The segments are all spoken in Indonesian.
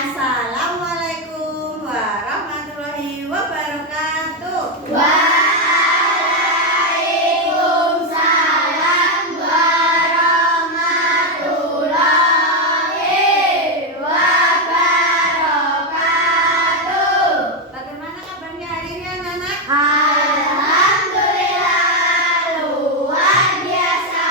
Assalamualaikum warahmatullahi wabarakatuh. Waalaikumsalam warahmatullahi wabarakatuh. Bagaimana kabarnya hari ini anak-anak? Alhamdulillah luar biasa.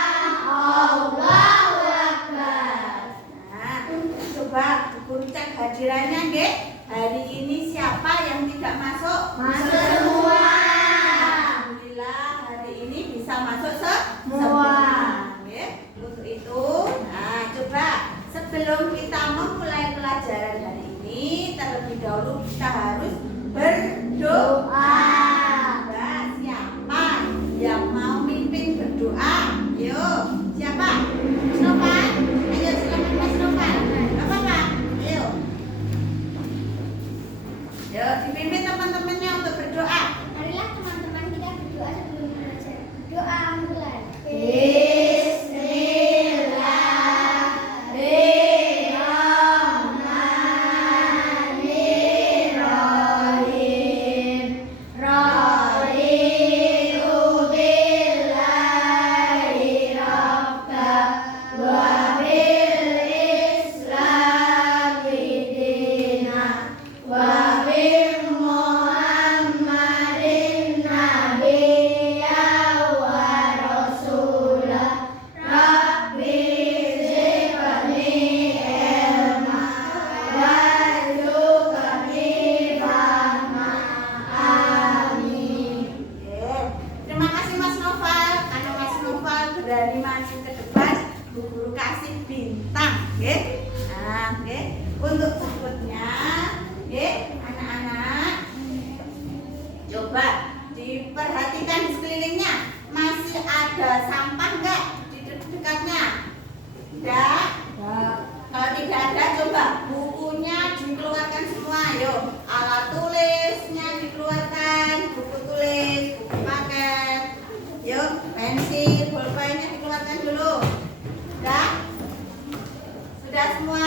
Allahu Akbar. Nah, coba guru cek hadirannya, nggih. Hari ini siapa yang tidak masuk? Masuk semua. Alhamdulillah hari ini bisa masuk Semua. semua. Nggih. Untuk itu, nah coba sebelum kita memulai pelajaran hari ini, terlebih dahulu kita harus berdoa. Coba siapa yang mau mimpin berdoa? Ayo, siapa? Mas Novan? Ayo silakan Mas Novan. Apa? Ayo. Yo, dipimpin teman-temannya untuk berdoa. Marilah teman-teman kita berdoa sebelum belajar. Doa mulai. Bismillahirrahmanirrahim. Raditu billahi rabba wa bil islami dina wa bil Muhammadin nabiyya wa rasulah. Rabbi zidni ilma warzuqni fahma. Amin. Oke. Terima kasih Mas Noval. Karena Mas Noval berani maju ke depan, Bu Guru kasih bintang, nggih. Nah, nggih. Untuk berikutnya, nggih, anak-anak, coba diperhatikan di sekelilingnya. Masih ada sampah enggak di dekatnya? Tidak. Kalau tidak ada, coba bukunya dikeluarkan semua. Ayo, alat tulisnya dikeluarkan, buku tulis, buku paket. Yuk, pensil, bolpennya dikeluarkan dulu. Sudah? Sudah semua?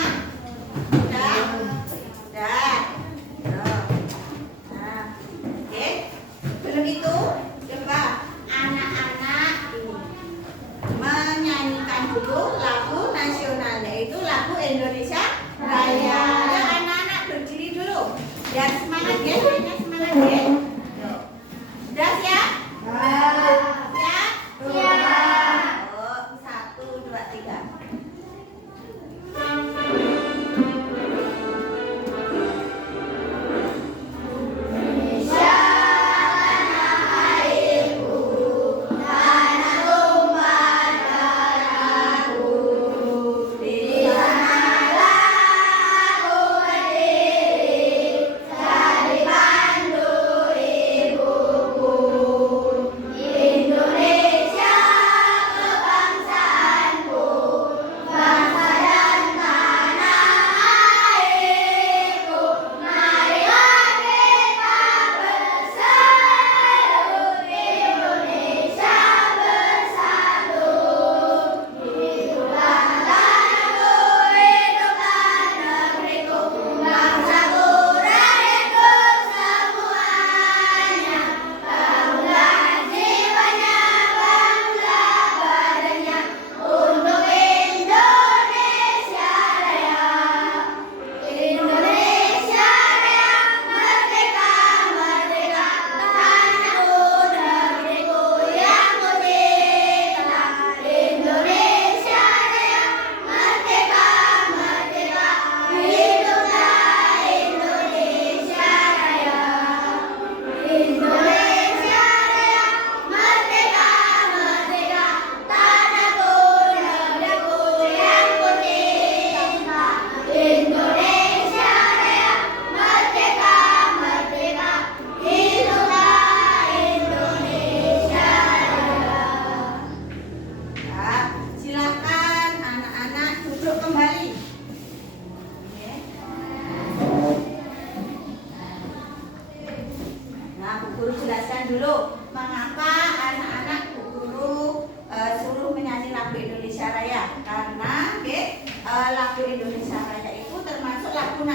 Sudah? Sudah. Yuk. Nah, oke. Sebelum itu, coba anak-anak ini menyanyikan dulu lagu nasional, yaitu lagu Indonesia Raya. Ya, anak-anak berdiri dulu biar semangat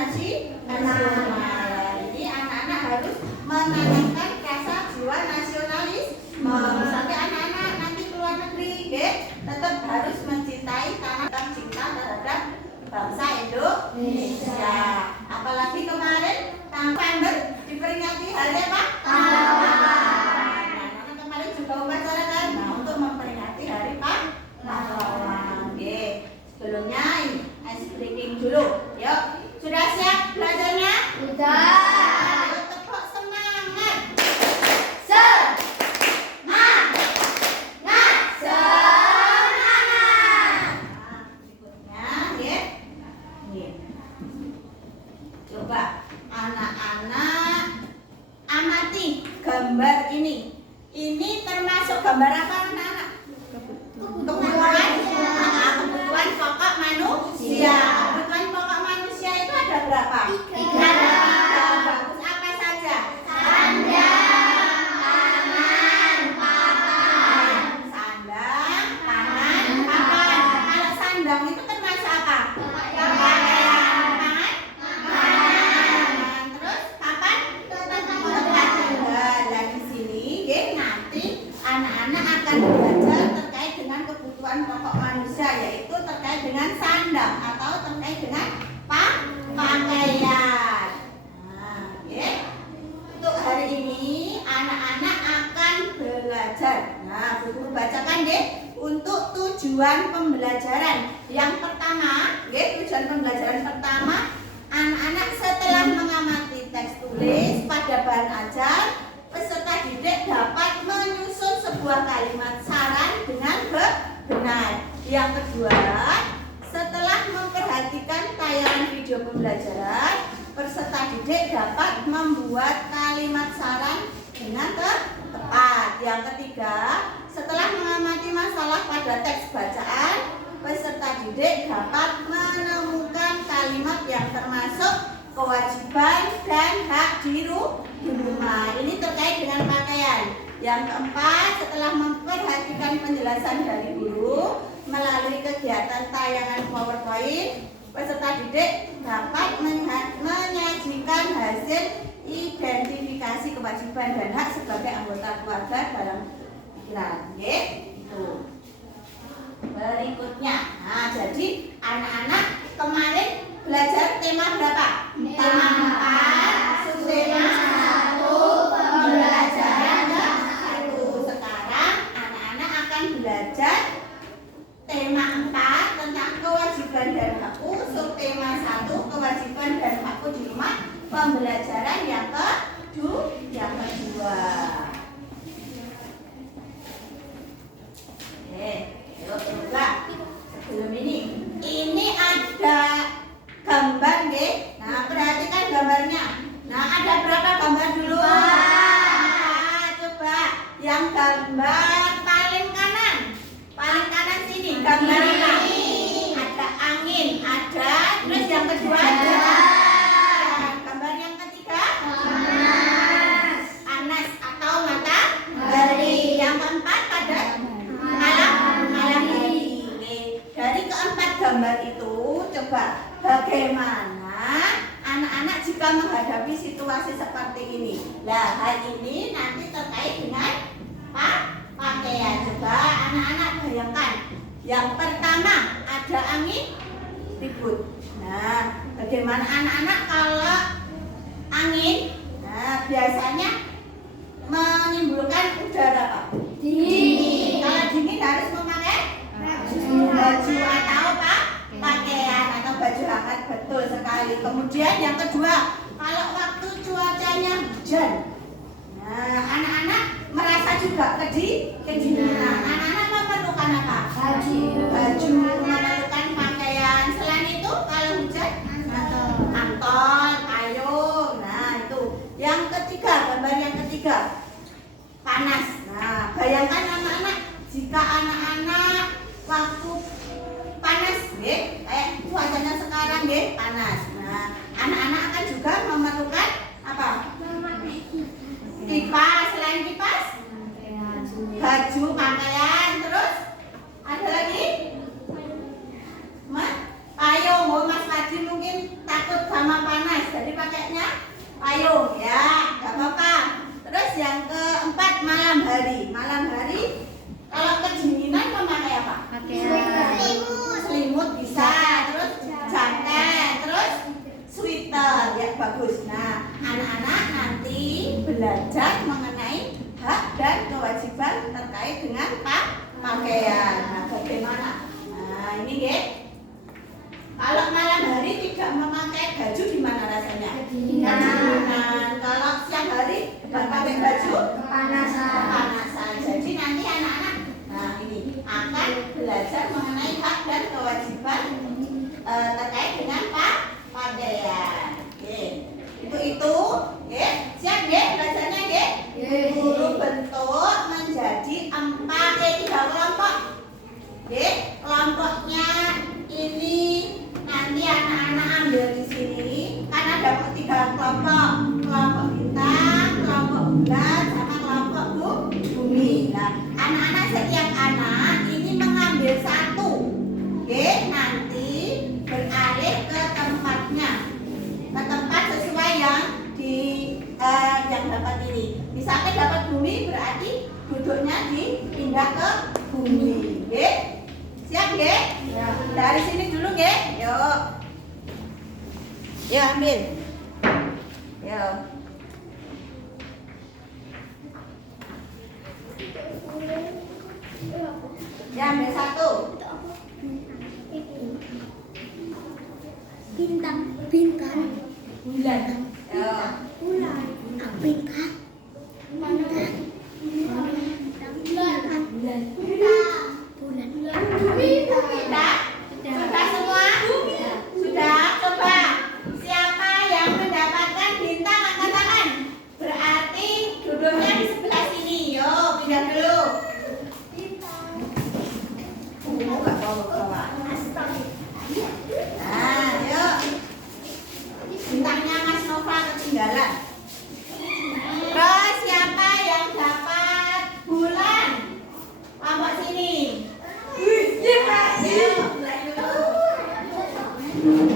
nasional. Jadi anak-anak harus menanamkan rasa jiwa nasionalisme. Sampai anak-anak nanti keluar negeri, tetap harus mencintai tanah, cinta terhadap bangsa Indonesia. Apalagi kemarin November diperingati hari apa? Pahlawan. Nah, kemarin juga upacara kan? Nah, untuk memperingati hari pahlawan. Sebelumnya ice breaking dulu. Yuk, sudah siap belajarnya? Sudah. Yuk, tepuk semangat. Coba anak-anak amati gambar ini. Ini termasuk gambar apa anak-anak? Kebutuhan pokok manusia. Kebutuhan pokok manusia itu ada berapa? 3. Ada. Bagus, apa saja? Sandang, pangan, papan. Sandang, pangan, papan. Kalau sandang itu termasuk apa? Pakaian. Pangan, terus papan? Tempat tinggal. Nah, di sini nanti anak-anak akan belajar terkait dengan kebutuhan pokok manusia, yaitu terkait dengan sandang atau terkait dengan pakaian. Nah, untuk hari ini anak-anak akan belajar. Nah, guru bacakan untuk tujuan pembelajaran. Yang pertama, tujuan pembelajaran pertama, anak-anak setelah mengamati teks tulis pada bahan ajar, peserta didik dapat menyusun sebuah kalimat saran dengan benar. Yang kedua, setelah memperhatikan tayangan video pembelajaran, peserta didik dapat membuat kalimat saran dengan tepat. Yang ketiga, setelah mengamati masalah pada teks bacaan, peserta didik dapat menemukan kalimat yang termasuk kewajiban dan hak di rumah. Ini terkait dengan pakaian. Yang keempat, setelah memperhatikan penjelasan dari guru melalui kegiatan tayangan PowerPoint, peserta didik dapat menyajikan hasil identifikasi kewajiban dan hak sebagai anggota keluarga dalam pikiran. Itu. Berikutnya, nah jadi anak-anak kemarin belajar tema berapa? Tema 4, subtema 1, pembelajaran 1. Sekarang anak-anak akan belajar tema 4 tentang kewajiban dan hakku, subtema 1 kewajiban dan hakku di rumah, pembelajaran yang kedua. Coba sebelum ini ada gambar Nah, perhatikan gambarnya. Nah, ada berapa gambar dulu? Coba yang gambar paling kanan sini gambar apa? Ada angin, ada. Terus yang kedua ada. Gambar yang ketiga panas atau matahari. Yang keempat ada malam hari. Dari keempat gambar itu, coba bagaimana anak-anak jika menghadapi situasi seperti ini. Nah, hal ini nanti terkait dengan pakaian. Coba anak-anak bayangkan. Yang pertama ada angin ribut. Nah, bagaimana anak-anak kalau angin? Nah, biasanya menimbulkan udara apa? Dingin. Kalau dingin harus memakai baju atau pakaian atau baju hangat, betul sekali. Kemudian yang kedua, kalau waktu cuacanya hujan, nah anak-anak merasa juga kedinginan. Anak-anak memerlukan apa? Baju, memerlukan pakaian. Selain itu, kalau hujan, mantol, payung. Nah itu. Yang ketiga, gambar yang ketiga, panas. Nah, bayangkan anak-anak jika anak-anak waktu panas, kayak cuacanya sekarang, panas. Nah, anak-anak akan juga memerlukan apa? Kipas. Selain kipas, baju, pakaian, terus ada lagi payung. Mas Fadli mungkin takut sama panas. pakainya payung ya, nggak apa-apa. Terus yang keempat malam hari. Malam hari kalau kedinginan memakai apa? Selimut bisa, terus jaket, terus sweater ya bagus. Nah, anak-anak nanti belajar mengenai hak dan kewajiban terkait dengan pakaian. Nah, bagaimana? Nah, ini ya. Kalau malam hari tidak memakai baju gimana rasanya? Kedinginan. Kalau siang hari pakai baju kepanasan. Jadi nanti anak-anak, nah ini akan belajar mengenai hak dan kewajiban terkait dengan pakaian. Oke. Itu, ya. Siap ya belajarnya ya? Guru bentuk menjadi 3 kelompok. Ya, kelompoknya ini nanti anak-anak ambil di sini karena dapat 3 kelompok. Kelompok bintang, kelompok bulan, sama kelompok bumi. Nah, anak-anak setiap anak ini mengambil 1. Oke, nanti beralih ke tempatnya. Ke tempat sesuai yang yang dapat ini. Misalnya dapat bumi berarti duduknya dipindah ke bumi. Oke? Siap ya? Dari sini dulu ya. Yuk. Yuk ambil. Yuk. Ya ambil 1. Bintang. Bulan. Yuk. Bintang. Sudah semua? Sudah? Coba. Siapa yang mendapatkan bintang angkat tangan? Berarti duduknya di sebelah sini. Yuk, pindah dulu. Nggak bawa. Nah, yuk. Bintangnya Mas Nova ketinggalan. Terus siapa yang dapat bulan? Kelompok sini. Yuk, mulai dulu. Terus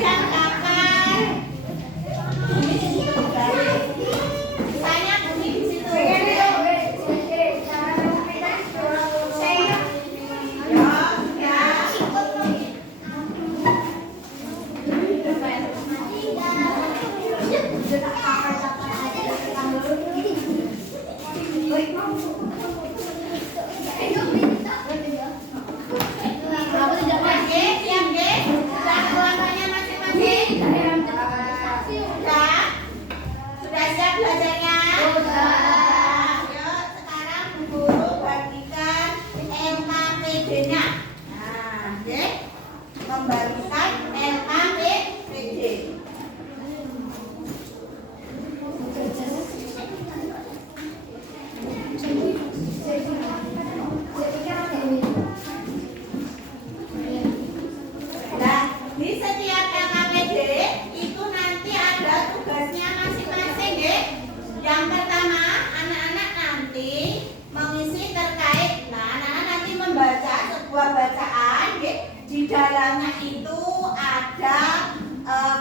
yang dapat bumi di situ berbalik. Misalnya bumi di situ. Sudah siap belajarnya? Yuk, sekarang Bu Guru bagikan LKPD-nya. Nah, oke. Membagikan LKPD. Nah, di setiap LKPD itu nanti ada tugasnya masing-masing ya. Yang pertama, anak-anak nanti mengisi terkait. Nah, anak-anak nanti membaca sebuah bacaan ya. Di dalamnya itu ada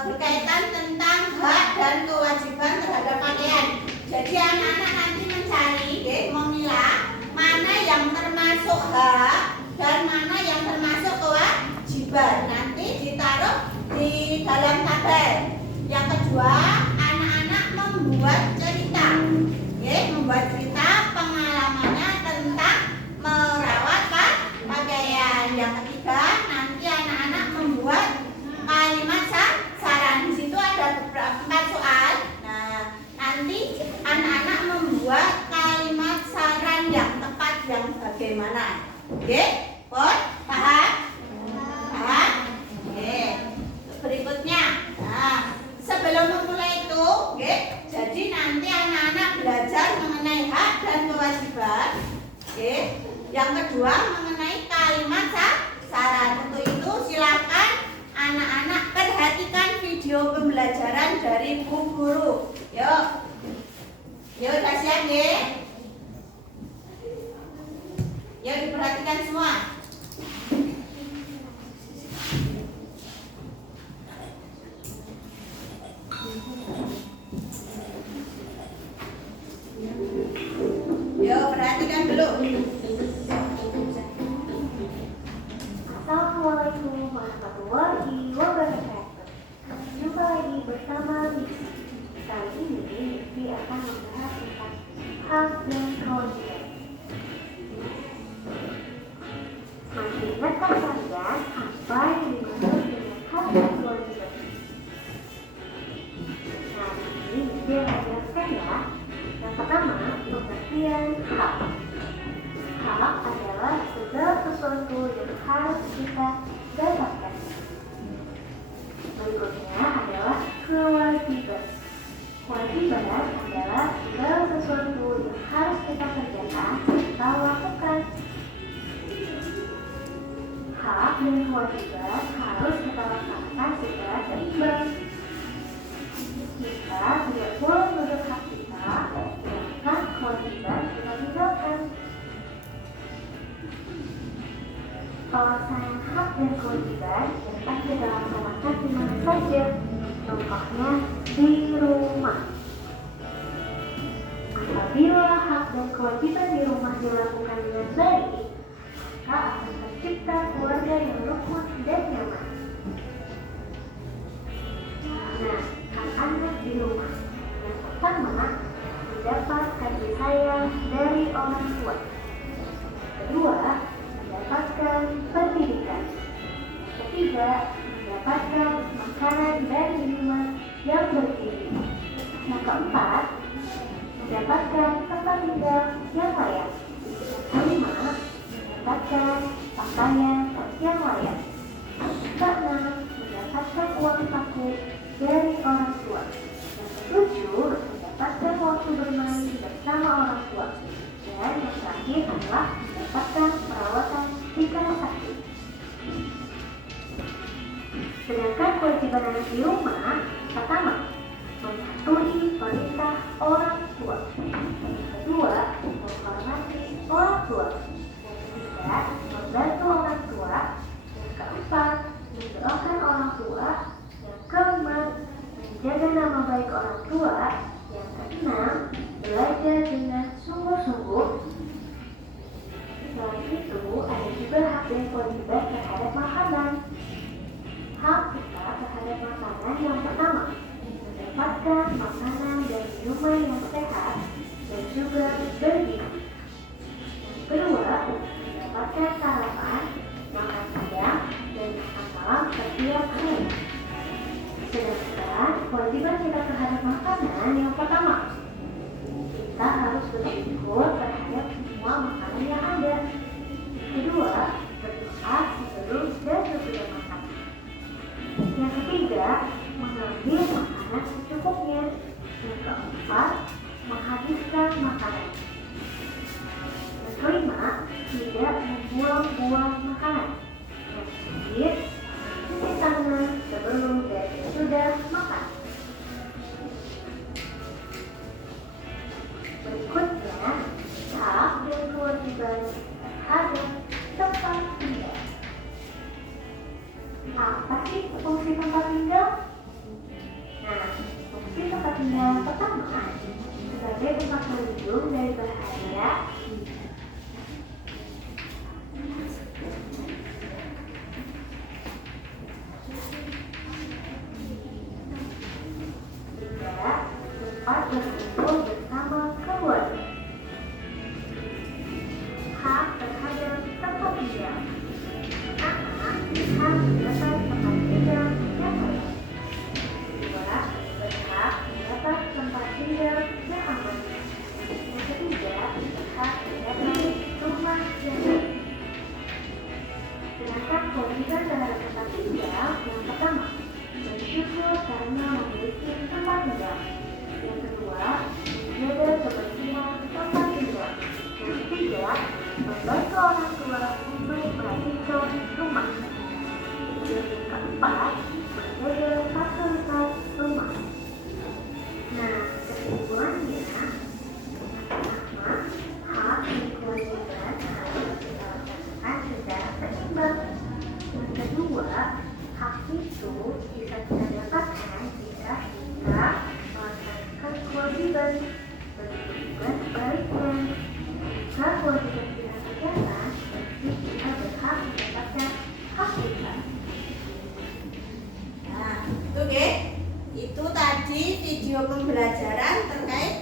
berkaitan tentang hak dan kewajiban terhadap pakaian. Jadi anak-anak nanti mencari ya, memilah mana yang termasuk hak dan mana yang termasuk kewajiban. Nanti ditaruh di dalam tabel. Yang kedua, anak-anak membuat cerita. Ya, membuat cerita pengalamannya tentang merawat pakaian. Yang ketiga, nanti anak-anak membuat kalimat saran. Di situ ada beberapa 4 soal. Nah, nanti anak-anak membuat kalimat saran yang tepat yang bagaimana. Oke? Paham? Paham? Oke. Berikutnya. Nah, sebelum memulai itu, oke, jadi nanti anak-anak belajar mengenai hak dan kewajiban. Oke. Yang kedua mengenai kalimat saran. Untuk itu silakan anak-anak perhatikan video pembelajaran dari Bu Guru. Yuk. Yuk, udah siap ya? Yuk diperhatikan semua. nanti akan membahas tentang hak dan kewajiban. Masih ingatkah kalian apa yang dimaksud dengan hak dan kewajiban? Nah, ini dia akan ya. Yang pertama, pengertian hak. Hak adalah segala sesuatu yang harus kita dapatkan. Berikutnya adalah kewajiban. Kewajiban adalah segala sesuatu yang harus kita kerjakan atau lakukan. Hak dan kewajiban harus kita laksanakan secara seimbang. Kita tidak boleh menuntut hak kita, sedangkan kewajiban kita tinggalkan. Pelaksanaan hak dan kewajiban dapat kita laksanakan di mana saja. Contohnya di rumah. Apabila hak dan kewajiban di rumah dilakukan dengan baik, maka akan tercipta keluarga yang rukun dan nyaman. Nah, hak anak di rumah. Yang pertama, mendapat kasih sayang dari orang tua. Kedua, mendapatkan pendidikan. Ketiga, mendapatkan makanan dan minuman yang bergizi. Yang keempat, mendapatkan tempat tinggal yang layak. Yang kelima, mendapatkan pakaian yang layak. Yang keenam, mendapatkan uang saku dari orang tua. Yang ketujuh, mendapatkan waktu bermain bersama orang tua. Dan yang terakhir adalah mendapatkan perawatan jika sakit. Sedangkan kewajiban anak di rumah, pertama, mematuhi perintah orang tua. Yang kedua, menghormati orang tua. Yang ketiga, membantu orang tua. Yang keempat, mendoakan orang tua. Yang kelima, menjaga nama baik orang tua. Yang keenam, belajar dengan sungguh-sungguh. Selain itu, ada juga hak dan kewajiban terhadap makanan. Hak kita terhadap makanan yang pertama, mendapatkan makanan dan minuman yang sehat dan juga bergizi. Yang kedua, mendapatkan sarapan, makan siang, dan makan malam setiap hari. Sedangkan kewajiban kita terhadap makanan yang pertama, kita harus bersyukur terhadap semua makanan yang ada. Kedua, berdoa sebelum dan sesudah makan. Yang ketiga, mengambil makanan secukupnya. Yang keempat, menghabiskan makanan. Yang kelima, tidak membuang-buang makanan. Yang terakhir, mencuci tangan sebelum dan sesudah makan. Berikutnya, hak dan kewajiban terhadap tempat tinggal. Apa sih fungsi tempat tinggal? Nah, fungsi tempat tinggal pertama sebagai tempat berlindung dari bahaya. Tiga, tempat berkumpul bersama keluarga. Hak terhadap tempat tinggal. Hak mendapat tempat tinggal yang layak. Kedua, berhak mendapat tempat tinggal yang aman. Yang ketiga, berhak mendapat rumah yang baik. Sedangkan kewajiban terhadap tempat tinggal yang pertama, bersyukur karena memiliki tempat tinggal. Yang kedua, menjaga kebersihan tempat tinggal. Yang ketiga, membantu orang tua untuk merapikan rumah. Yang keempat, menjaga fasilitas rumah. Nah, kesimpulannya, pertama, hak dan kewajiban harus kita laksanakan secara seimbang. Yang kedua, hak itu bisa kita dapatkan jika kita melaksanakan kewajiban. Begitu juga sebaliknya. Jika kewajiban kita kerjakan, berarti kita berhak mendapatkan hak kita. Nah, itu tadi video pembelajaran terkait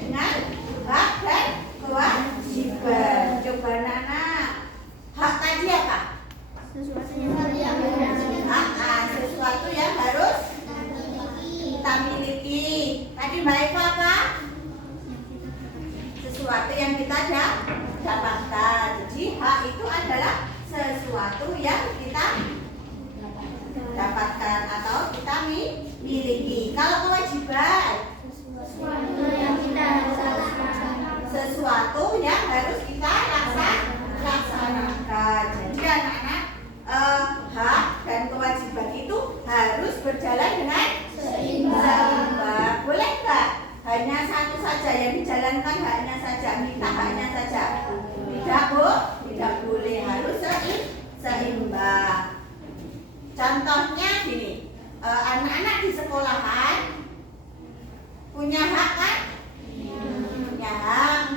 Kalau kewajiban, sesuatu yang harus kita laksanakan. Jadi anak-anak, hak dan kewajiban itu harus berjalan dengan seimbang. Boleh nggak hanya satu saja yang dijalankan, hanya saja minta haknya saja? Tidak, Bu. Tidak boleh, harus seimbang. Contohnya gini, anak-anak di sekolahan punya hak kan? Punya hak,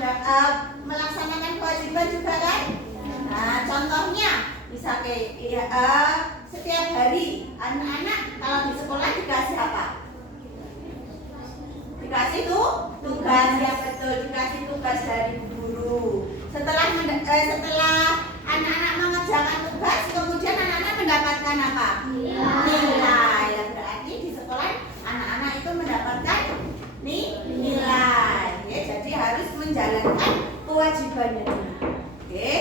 melaksanakan kewajiban juga kan? Nah, contohnya bisa kayak setiap hari anak-anak kalau di sekolah dikasih apa? Dikasih tugas, ya betul, dikasih tugas dari guru. Setelah anak-anak mengerjakan tugas, kemudian anak-anak mendapatkan apa? Nilai. Ya, berarti di sekolah anak-anak itu mendapatkan nilai. Ya, jadi harus menjalankan kewajibannya dulu. Oke.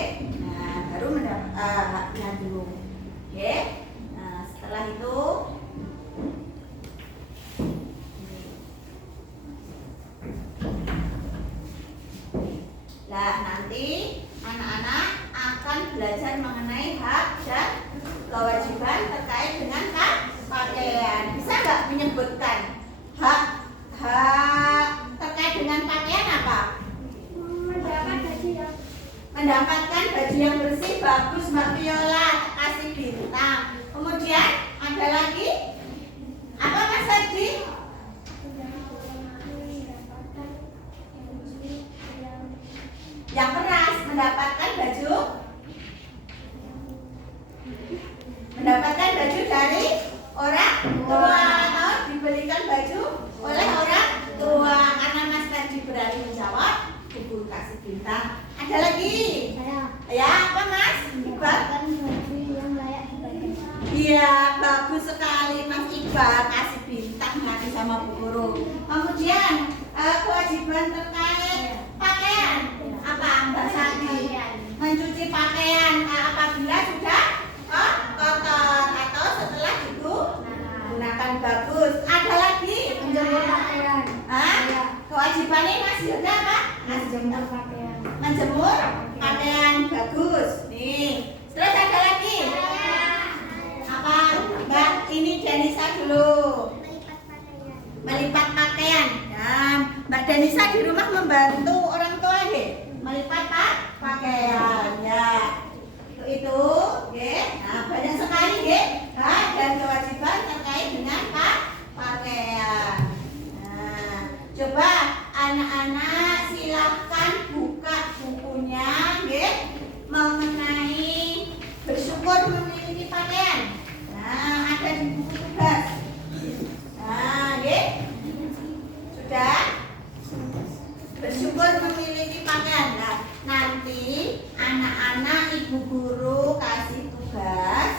Nah, baru mendapat haknya dulu. Oke. Nah, setelah itu nanti anak-anak akan belajar mengenai hak dan kewajiban terkait dengan pakaian. Bisa nggak menyebutkan hak terkait dengan pakaian apa? Mendapatkan baju yang bersih. Bagus Mbak Viola, kasih bintang. Kemudian ada lagi apa Mas Ardi? Yang keras, mendapatkan baju dari orang tua atau dibelikan baju oleh orang tua. Karena Mas tadi berani menjawab, Ibu kasih bintang. Ada lagi? Ya, apa Mas? Iqbal? Iya, bagus sekali Mas Iqbal, kasih bintang nanti sama Bu Guru. Kemudian kewajiban terkait pakaian. Apa Mbak Sati? Mencuci pakaian apabila sudah kotor atau setelah digunakan. Bagus. Ada lagi? Menjemur pakaian. Kewajibannya masih ada apa? Menjemur pakaian. Menjemur pakaian. Bagus. Nih. Terus ada lagi? Apa? Mbak, ini Denisa dulu. Melipat pakaian. Dan Mbak Denisa di rumah membantu orang tua deh melipat pakaian ya. Itu oke. Nah, banyak sekali hak dan kewajiban terkait dengan pakaian. Nah, coba anak-anak silahkan buka bukunya mengenai bersyukur memiliki pakaian. Nah, ada di buku tugas. Nah, sudah bersyukur memiliki pakaian. Nah, nanti anak-anak ibu guru kasih tugas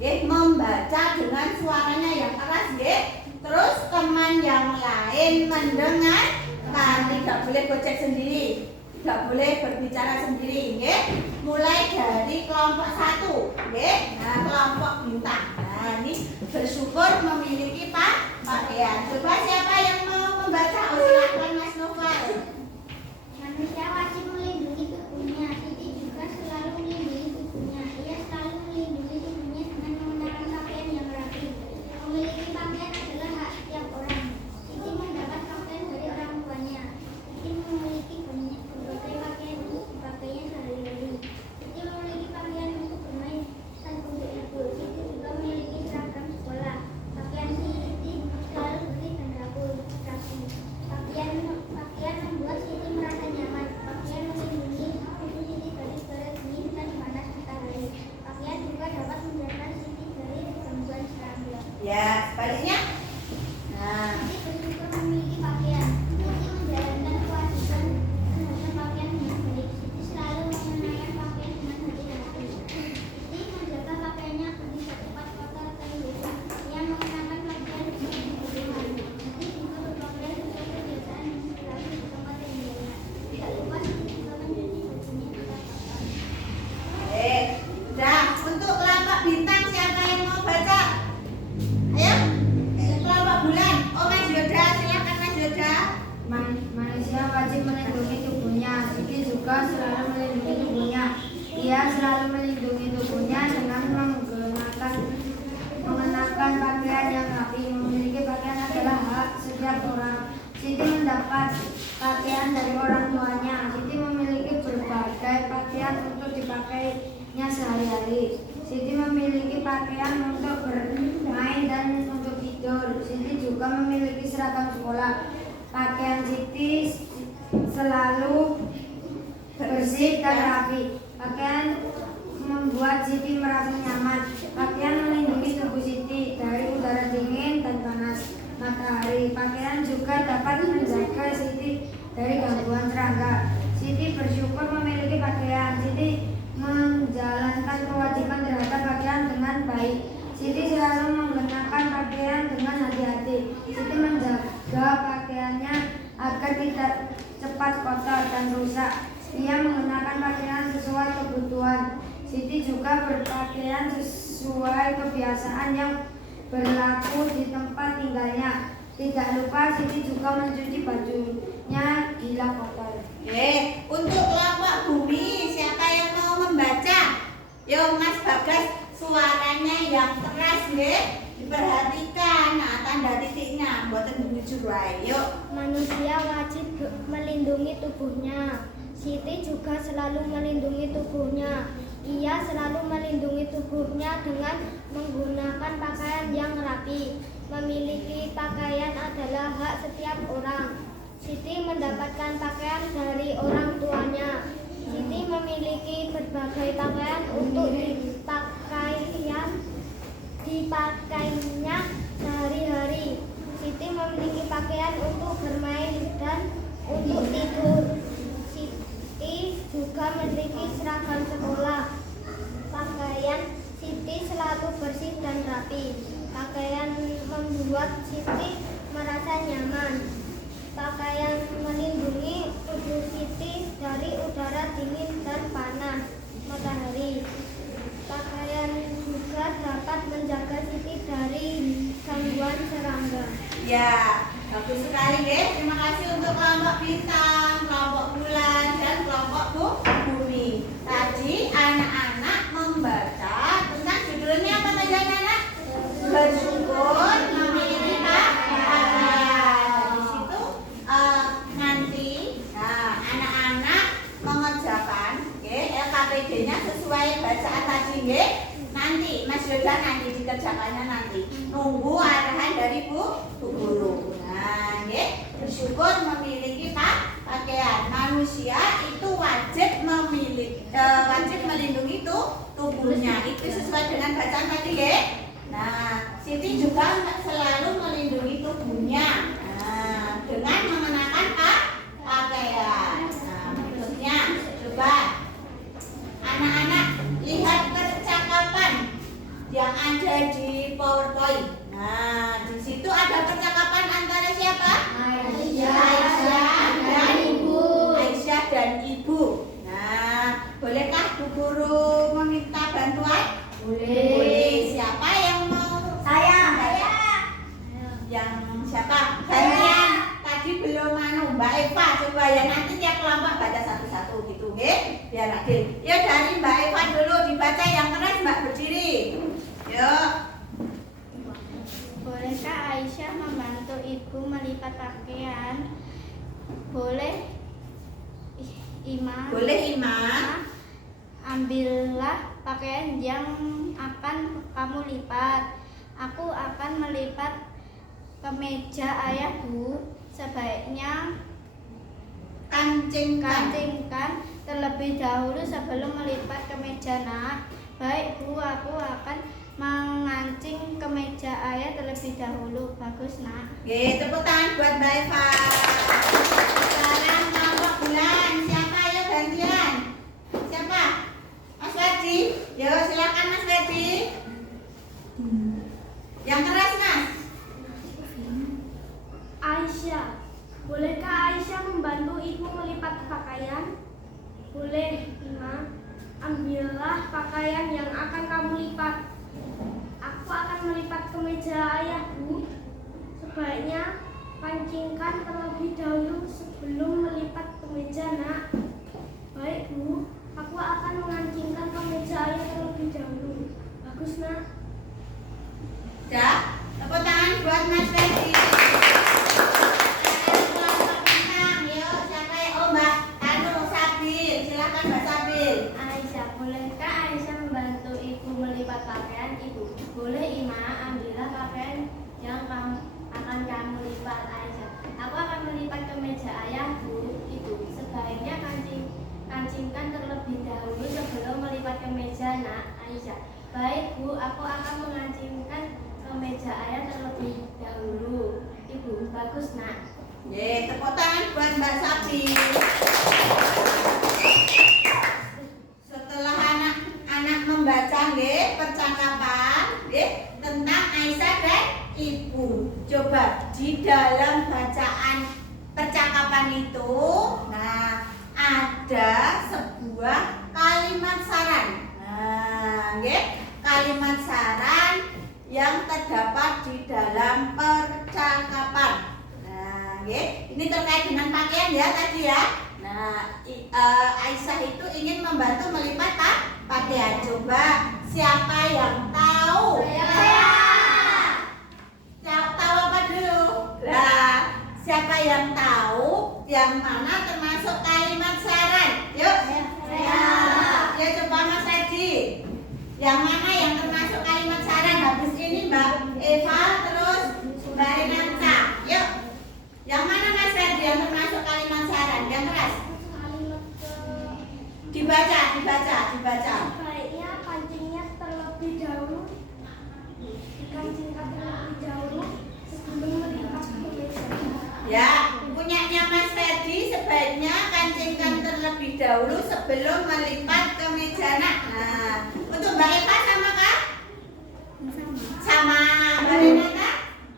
membaca dengan suaranya yang keras terus teman yang lain mendengarkan. Tidak boleh gocek sendiri, tidak boleh berbicara sendiri mulai dari kelompok 1 nah kelompok bintang. Nah, ini bersyukur memiliki pakaian. Coba siapa yang mau membaca? Silakan Mas Noval. Manusia wajib melindungi tubuhnya. Siti juga selalu melindungi tubuhnya. Ia selalu melindungi tubuhnya dengan menggunakan pakaian yang rapi. Memiliki pakaian adalah hak setiap orang. Siti mendapat pakaian dari orang tuanya. Siti memiliki berbagai pakaian untuk dipakainya sehari-hari. Siti memiliki pakaian untuk bermain dan untuk tidur. Siti juga memiliki seragam sekolah. Pakaian Siti selalu bersih dan rapi. Pakaian membuat Siti merasa nyaman. Pakaian melindungi tubuh Siti dari barat dingin dan panas matahari. Pakaian juga dapat menjaga Siti dari gangguan serangga. Ya, sebaliknya. Nah, Siti bersyukur memiliki pakaian. Siti menjalankan kewajiban menggunakan pakaian dengan baik. Siti selalu mengenakan pakaian dengan hati-hati. Siti menjaga pakaiannya agar tidak cepat kotor atau lusuh. Ia mengenakan pakaian dengan kebutuhan. Siti juga berpakaian sesuai kebiasaan yang berlaku di tempat yang diingat. Tidak lupa Siti juga mencuci bajunya tetap kotor. sudah. Untuk kelompok bintang siapa yang mau baca? Ayo. setiap orang. Siti mendapat pakaian dari orang tuanya. Siti memiliki berbagai pakaian untuk dipakainya sehari-hari. Siti memiliki pakaian untuk bermain dan untuk tidur. Siti juga memiliki seragam sekolah. Pakaian Siti selalu bersih dan rapi. Pakaian membuat Siti merasa nyaman. Pakaian melindungi tubuh Siti dari udara dingin dan panas matahari. Pakaian juga dapat menjaga Siti dari gangguan serangga. Siti bersyukur memiliki pakaian. Siti menjalankan kewajiban terhadap pakaian dengan baik. Siti selalu mengenakan pakaian dengan hati-hati. Siti menjaga pakaiannya agar tidak cepat kotor dan rusak. Ia mengenakan pakaian sesuai kebutuhan. Siti juga berpakaian sesuai kebiasaan yang berlaku di tempat tinggalnya. Tidak lupa Siti juga mencuci bajunya bila kotor. Untuk kelompok bumi, siapa yang mau membaca? Yo Mas Bagas, suaranya yang keras diperhatikan. Nah, tanda titiknya buatan jujur wae. Yuk. Manusia wajib melindungi tubuhnya. Siti juga selalu melindungi tubuhnya. Ia selalu melindungi tubuhnya dengan menggunakan pakaian yang rapi. Memiliki pakaian adalah hak setiap orang. Siti mendapatkan pakaian dari orang tuanya. Siti memiliki berbagai pakaian untuk dipakainya sehari-hari. Siti memiliki pakaian untuk bermain dan untuk tidur. Siti juga memiliki seragam sekolah. Pakaian Siti selalu bersih dan rapi. Pakaian membuat Siti merasa nyaman. Pakaian melindungi tubuh Siti dari udara dingin dan panas matahari. Pakaian juga dapat menjaga Siti dari gangguan serangga. Ya, bagus sekali ya. Terima kasih untuk kelompok bintang, kelompok bulan, dan kelompok bumi. Tadi anak-anak membaca tentang judulnya apa tadi anak-anak? Bersyukur memiliki pakaian. Di situ nanti anak-anak mengerjakan LKPD-nya sesuai bacaan tadi ya. Nanti Mas Yoda nanti dikerjakannya nanti. Nunggu arahan dari Bu Guru. Nah, bersyukur memiliki pakaian. Manusia itu wajib melindungi tubuhnya. Itu sesuai dengan bacaan tadi ya. Nah, Siti juga selalu melindungi tubuhnya. Nah, dengan mengenakan pakaian. Nah, berikutnya coba anak-anak lihat percakapan yang ada di PowerPoint. Nah, di situ ada percakapan antara siapa? Aisyah dan Ibu. Aisyah dan Ibu. Nah, bolehkah Bu Guru meminta bantuan? Boleh. Siapa yang mau? Saya. Yang siapa? Gantian. Tadi belum Mbak Eva. Coba ya nanti tiap kelompok baca satu-satu gitu, biar adil. Ya dari Mbak Eva dulu dibaca yang keras Mbak berdiri. Yuk. Bolehkah Aisyah membantu ibu melipat pakaian? Boleh, Ima. Boleh Ima. Ambillah pakaian yang akan kamu lipat. Aku akan melipat kemeja ayahku. Sebaiknya kancingkan terlebih dahulu sebelum melipat kemeja, Nak. Baik Bu, aku akan mengancing kemeja ayah terlebih dahulu. Bagus, Nak. Tepuk tangan buat Mbak Eva. Sekarang kelompok bulan. Siapa ayo gantian? Siapa? Mas Ferdi. Yo silakan Mas Ferdi. Yang keras Mas. Aisyah, bolehkah Aisyah membantu ibu melipat pakaian? Boleh, Ima. Ambillah pakaian yang akan kamu lipat. Aku akan melipat kemeja ayahku. Sebaiknya pancingkan terlebih dahulu sebelum melipat kemeja, Nak. Baik, Bu. Aku akan mengancingkan kemeja ayah terlebih dahulu. Bagus, Nak. Tepuk tangan buat Mas Ferdi. Bagus, Nak. Tepuk tangan buat Mbak Sapi. Setelah anak-anak membaca percakapan tentang Aisyah dan Ibu. Coba di dalam bacaan percakapan itu, nah ada sebuah kalimat saran. Nah, kalimat saran yang terdapat di dalam percakapan. Nah, ini terkait dengan pakaian ya tadi ya. Nah, Aisyah itu ingin membantu melipat pakaian. Coba siapa yang tahu? Saya. Tahu apa dulu? Nah, siapa yang tahu yang mana termasuk kalimat saran? Yuk. Saya. Ya coba Mas Edi. Yang mana yang termasuk kalimat saran? Habis ini Mbak Eva terus Mbak Renata. Yuk. Yang mana Mas Edi yang termasuk kalimat saran? Yang keras. Dibaca. Sebaiknya kancingnya terlebih dahulu. Dikancingkan terlebih dahulu sebelum melipat ke meja. Ya, punyanya Mas Ferdi sebaiknya kancingkan terlebih dahulu sebelum melipat ke meja. Nah, untuk Mbak Eva sama kah? Sama. Mbak Renata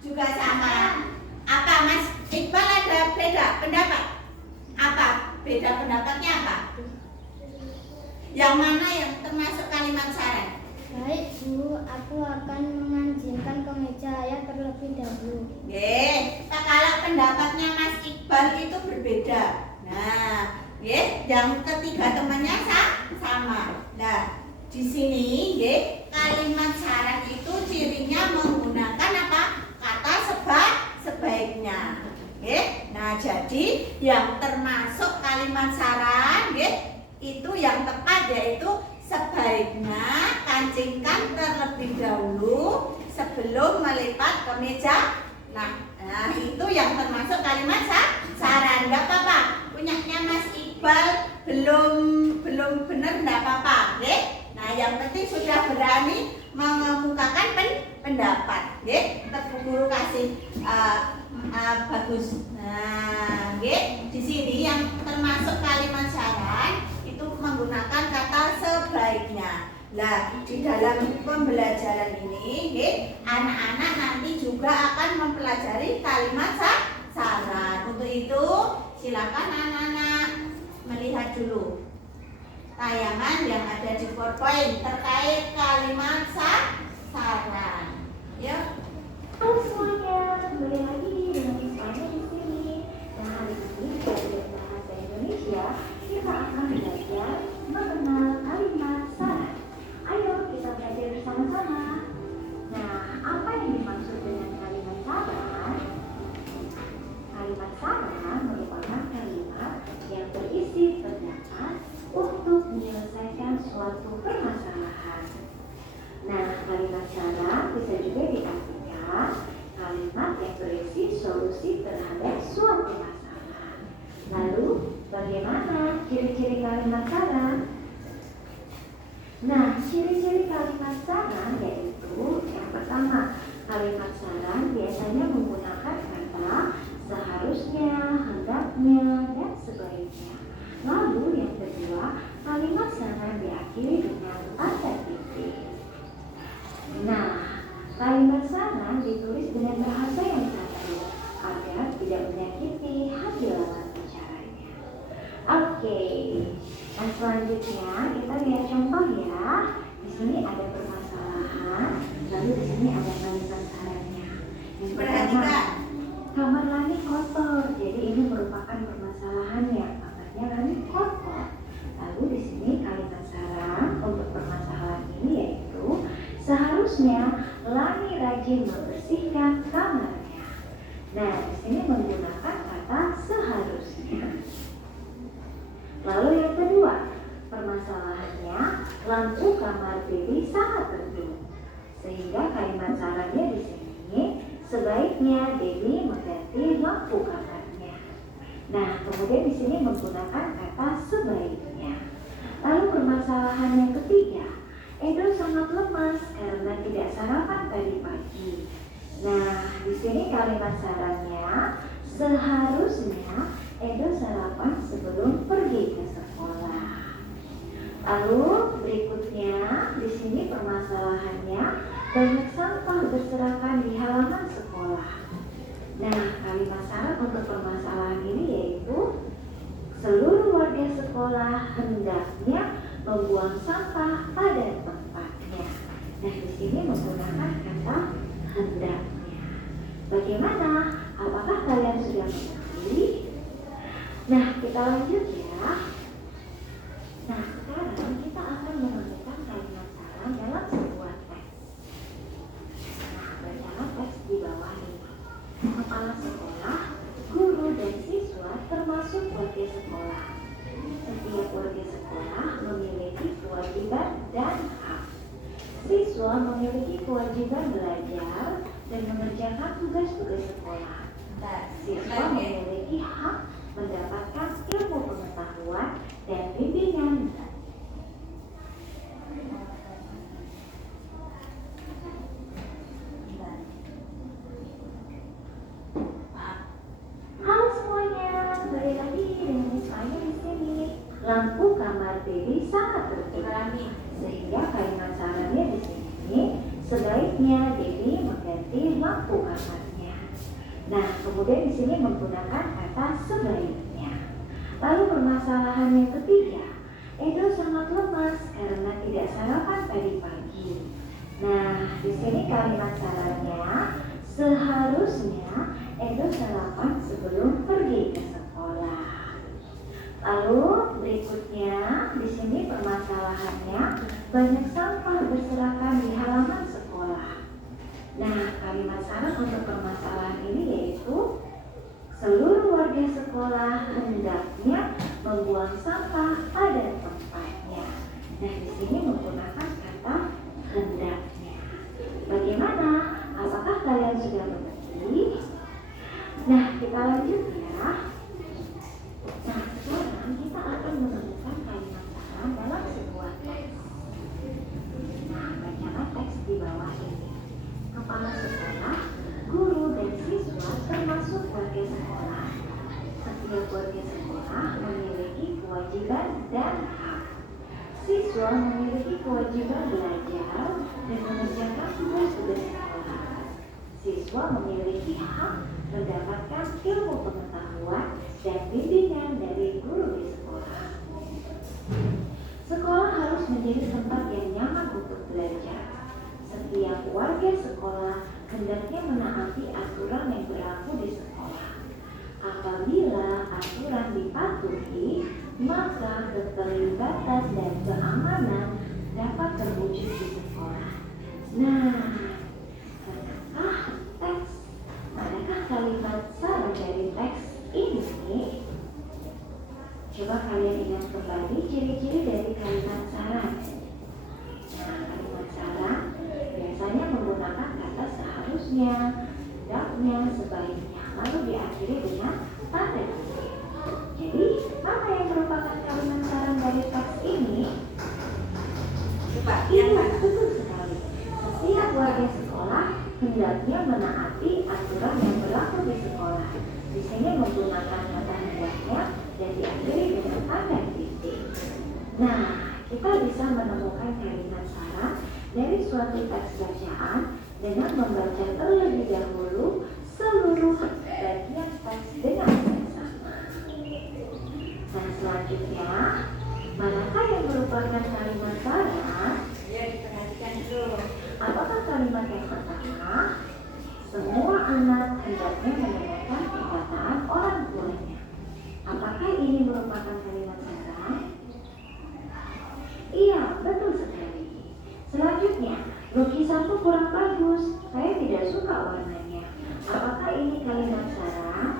juga sama. Apa Mas Iqbal ada beda pendapat? Apa? Beda pendapatnya apa? Yang mana yang termasuk kalimat saran? Baik, Bu, aku akan mengancingkan ke meja ayah terlebih dahulu. Kalau pendapatnya Mas Iqbal itu berbeda. Nah, yang ketiga temannya sama. Nah, di sini, kalimat saran itu cirinya menggunakan apa? Kata sebaiknya. Nah, jadi yang termasuk kalimat saran, itu yang tepat yaitu sebaiknya kancingkan terlebih dahulu sebelum melipat ke meja. Nah, itu yang termasuk kalimat saran. Enggak apa-apa. Punyanya Mas Iqbal belum benar enggak apa-apa, Nah, yang penting sudah berani mengemukakan pendapat, Tepuk guru kasih bagus. Nah, di sini yang termasuk kalimat saran itu menggunakan kata sebaiknya. Nah, di dalam pembelajaran ini, anak-anak nanti juga akan mempelajari kalimat saran. Untuk itu, silakan anak-anak melihat dulu tayangan yang ada di PowerPoint terkait kalimat saran. Yuk. Halo semuanya, kembali lagi dengan Ismanya di sini. Nah, hari ini belajar bahasa Indonesia kita akan belajar mengenal kalimat saran. Ayo kita belajar bersama-sama. Nah, apa yang dimaksud dengan kalimat saran? Kalimat saran merupakan kalimat yang berisi pendapat untuk menyelesaikan suatu permasalahan. Nah, kalimat saran bisa juga diartikan kalimat yang berisi solusi terhadap suatu masalah. Lalu, bagaimana ciri-ciri kalimat saran? Nah, ciri-ciri kalimat saran yaitu yang pertama, kalimat saran biasanya menggunakan kata seharusnya, hendaknya, dan sebaiknya. Lalu yang kedua, kalimat saran diakhiri dengan tanda titik. Nah, kalimat saran ditulis dengan bahasa yang satu agar tidak menyakiti hati lawan bicaranya. Oke, nah selanjutnya kita lihat contoh ya. Di sini ada permasalahan, lalu di sini ada kalimat sarannya. Yang pertama, kamar Lani kotor. Jadi ini merupakan permasalahan ya, kamarnya Lani kotor. Lalu di sini kalimat saran untuk permasalahan ini yaitu seharusnya Lani rajin membersihkan kamarnya. Nah, di sini menggunakan kata seharusnya. Lalu yang kedua, permasalahannya lampu kamar Dewi sangat redup. Sehingga kalimat sarannya di sini sebaiknya Dewi mengganti lampu kamarnya. Nah, kemudian di sini menggunakan kata sebaiknya. Lalu permasalahan yang ketiga, Edo sangat lemas karena tidak sarapan tadi pagi. Nah, di sini kalimat sarannya Seharusnya Edo sarapan sebelum pergi ke sekolah. Lalu berikutnya di sini permasalahannya banyak sampah berserakan di halaman sekolah. Nah, kalimat syarat untuk permasalahan ini yaitu seluruh warga sekolah hendaknya membuang sampah pada tempatnya. Nah, di sini menggunakan kata hendaknya. Bagaimana? Apakah kalian sudah mengerti? Nah, kita lanjut ya. Nah, sekarang kita akan menemukan kalimat saran dalam sebuah teks. Nah, bacalah teks di bawah ini. Kepala sekolah, guru, dan siswa termasuk warga sekolah. Setiap warga sekolah memiliki kewajiban dan hak. Siswa memiliki kewajiban belajar dan mengerjakan tugas-tugas sekolah. Siswa memiliki hak mendapatkan ilmu pengetahuan dan bimbingan. Halo semuanya, kembali lagi dengan Miss Maya di sini. Lampu kamar baby sangat tertidur, sehingga kalimat sarannya di sini sebaiknya Dewi mengganti lampu kamarnya. Nah, kemudian di sini menggunakan kata sebaiknya. Lalu permasalahan yang ketiga, Edo sangat lemas karena tidak sarapan tadi pagi. Nah, di sini kalimat sarannya seharusnya Edo sarapan sebelum pergi ke sekolah. Lalu berikutnya di sini permasalahannya banyak sampah berserakan di halaman sekolah. Nah, kalimat syarat untuk permasalahan ini yaitu seluruh warga sekolah hendaknya membuang sampah pada tempatnya. Nah, di sini menggunakan kata hendaknya. Bagaimana? Apakah kalian sudah mengerti? Nah, kita lanjut ya. Nah, sekarang kita akan menemukan kalimat saran dalam sebuah teks. Nah, bacalah teks di bawah ini. Kepala sekolah, guru, dan siswa termasuk warga sekolah. Setiap warga sekolah memiliki kewajiban dan hak. Siswa memiliki kewajiban belajar dan mengerjakan tugas-tugas sekolah. Siswa memiliki hak mendapatkan ilmu pengetahuan dan bimbingan dari guru di sekolah. Sekolah harus menjadi tempat yang nyaman untuk belajar. Setiap warga sekolah hendaknya menaati aturan yang berlaku di sekolah. Apabila aturan dipatuhi, maka keterlibatan dan keamanan dapat terwujud di sekolah. Nah, manakah kalimat saran dari teks ini? Coba kalian ingat kembali ciri-ciri dari kalimat saran. Nah, kalimat saran biasanya menggunakan kata seharusnya, hendaknya, sebaiknya, lalu diakhiri dengan tanda titik. Jadi, mana yang merupakan kalimat saran dari teks ini? Coba, Iya, betul sekali. Setiap warga sekolah hendaknya menaati aturan yang berlaku di sekolah. Di sini menggunakan kata hendaknya dan diakhiri dengan tanda titik. Nah, kita bisa menemukan kalimat saran dari suatu teks bacaan dengan membaca terlebih dahulu seluruh bagian teks dengan seksama. Nah, selanjutnya, manakah yang merupakan kalimat saran? Ya, diperhatikan dulu. Apakah kalimat yang pertama? Semua anak hendaknya mendengarkan perkataan orang tuanya. Apakah ini merupakan kalimat saran? Iya, betul sekali. Selanjutnya, lukisanku kurang bagus. Saya tidak suka warnanya. Apakah ini kalimat saran?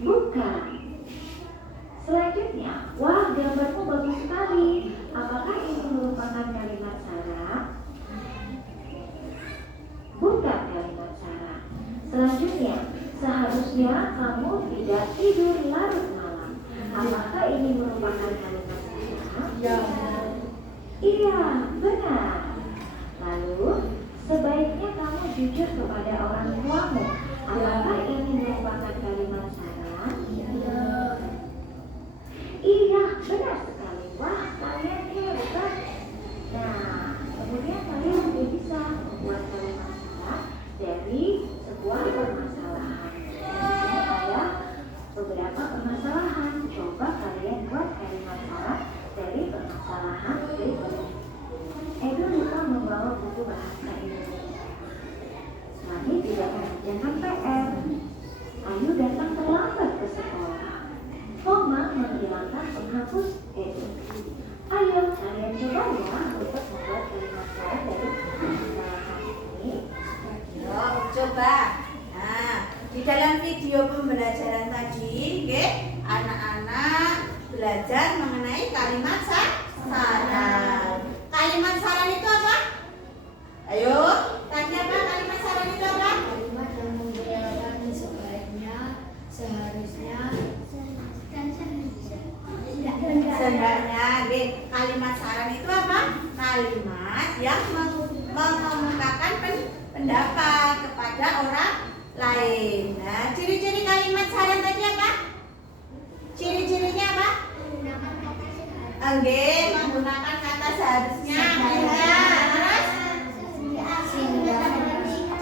Bukan. Selanjutnya, wah, gambarmu bagus sekali. Apakah ini merupakan kalimat saran? Bukan kalimat saran. Selanjutnya, seharusnya kamu tidak tidur larut malam. Apakah ini merupakan kalimat saran? Ya. Iya, benar. Lalu, sebaiknya kamu jujur kepada orang tuamu. Apakah ini merupakan kalimat salah? Iya, benar sekali. Wah, kalian hebat. Nah, kemudian kalian juga bisa membuat kalimat salah dari sebuah permasalahan. Ada beberapa permasalahan. Coba kalian buat kalimat salah dari permasalahan berikut. Edo lupa membawa buku bahasa Indonesia. Mani tidak mengerjakan PR. Ayu datang terlambat ke sekolah. Oma menghilangkan penghapus Edo. Ayo, kalian coba ya untuk membuat kalimat salah dari permasalahan ini. Yuk, coba. Nah, di dalam video pembelajaran tadi, oke, anak-anak belajar mengenai kalimat saran. Kalimat saran itu apa? Ayo, tadi apa kalimat saran itu apa? Kalimat yang menggunakan sebaiknya, seharusnya, dan Sebenarnya, kalimat saran itu apa? Kalimat yang mengemukakan pendapat kepada orang lain. Nah, ciri-ciri kalimat saran tadi apa? Ciri-cirinya apa? Menggunakan kata seharusnya. Terus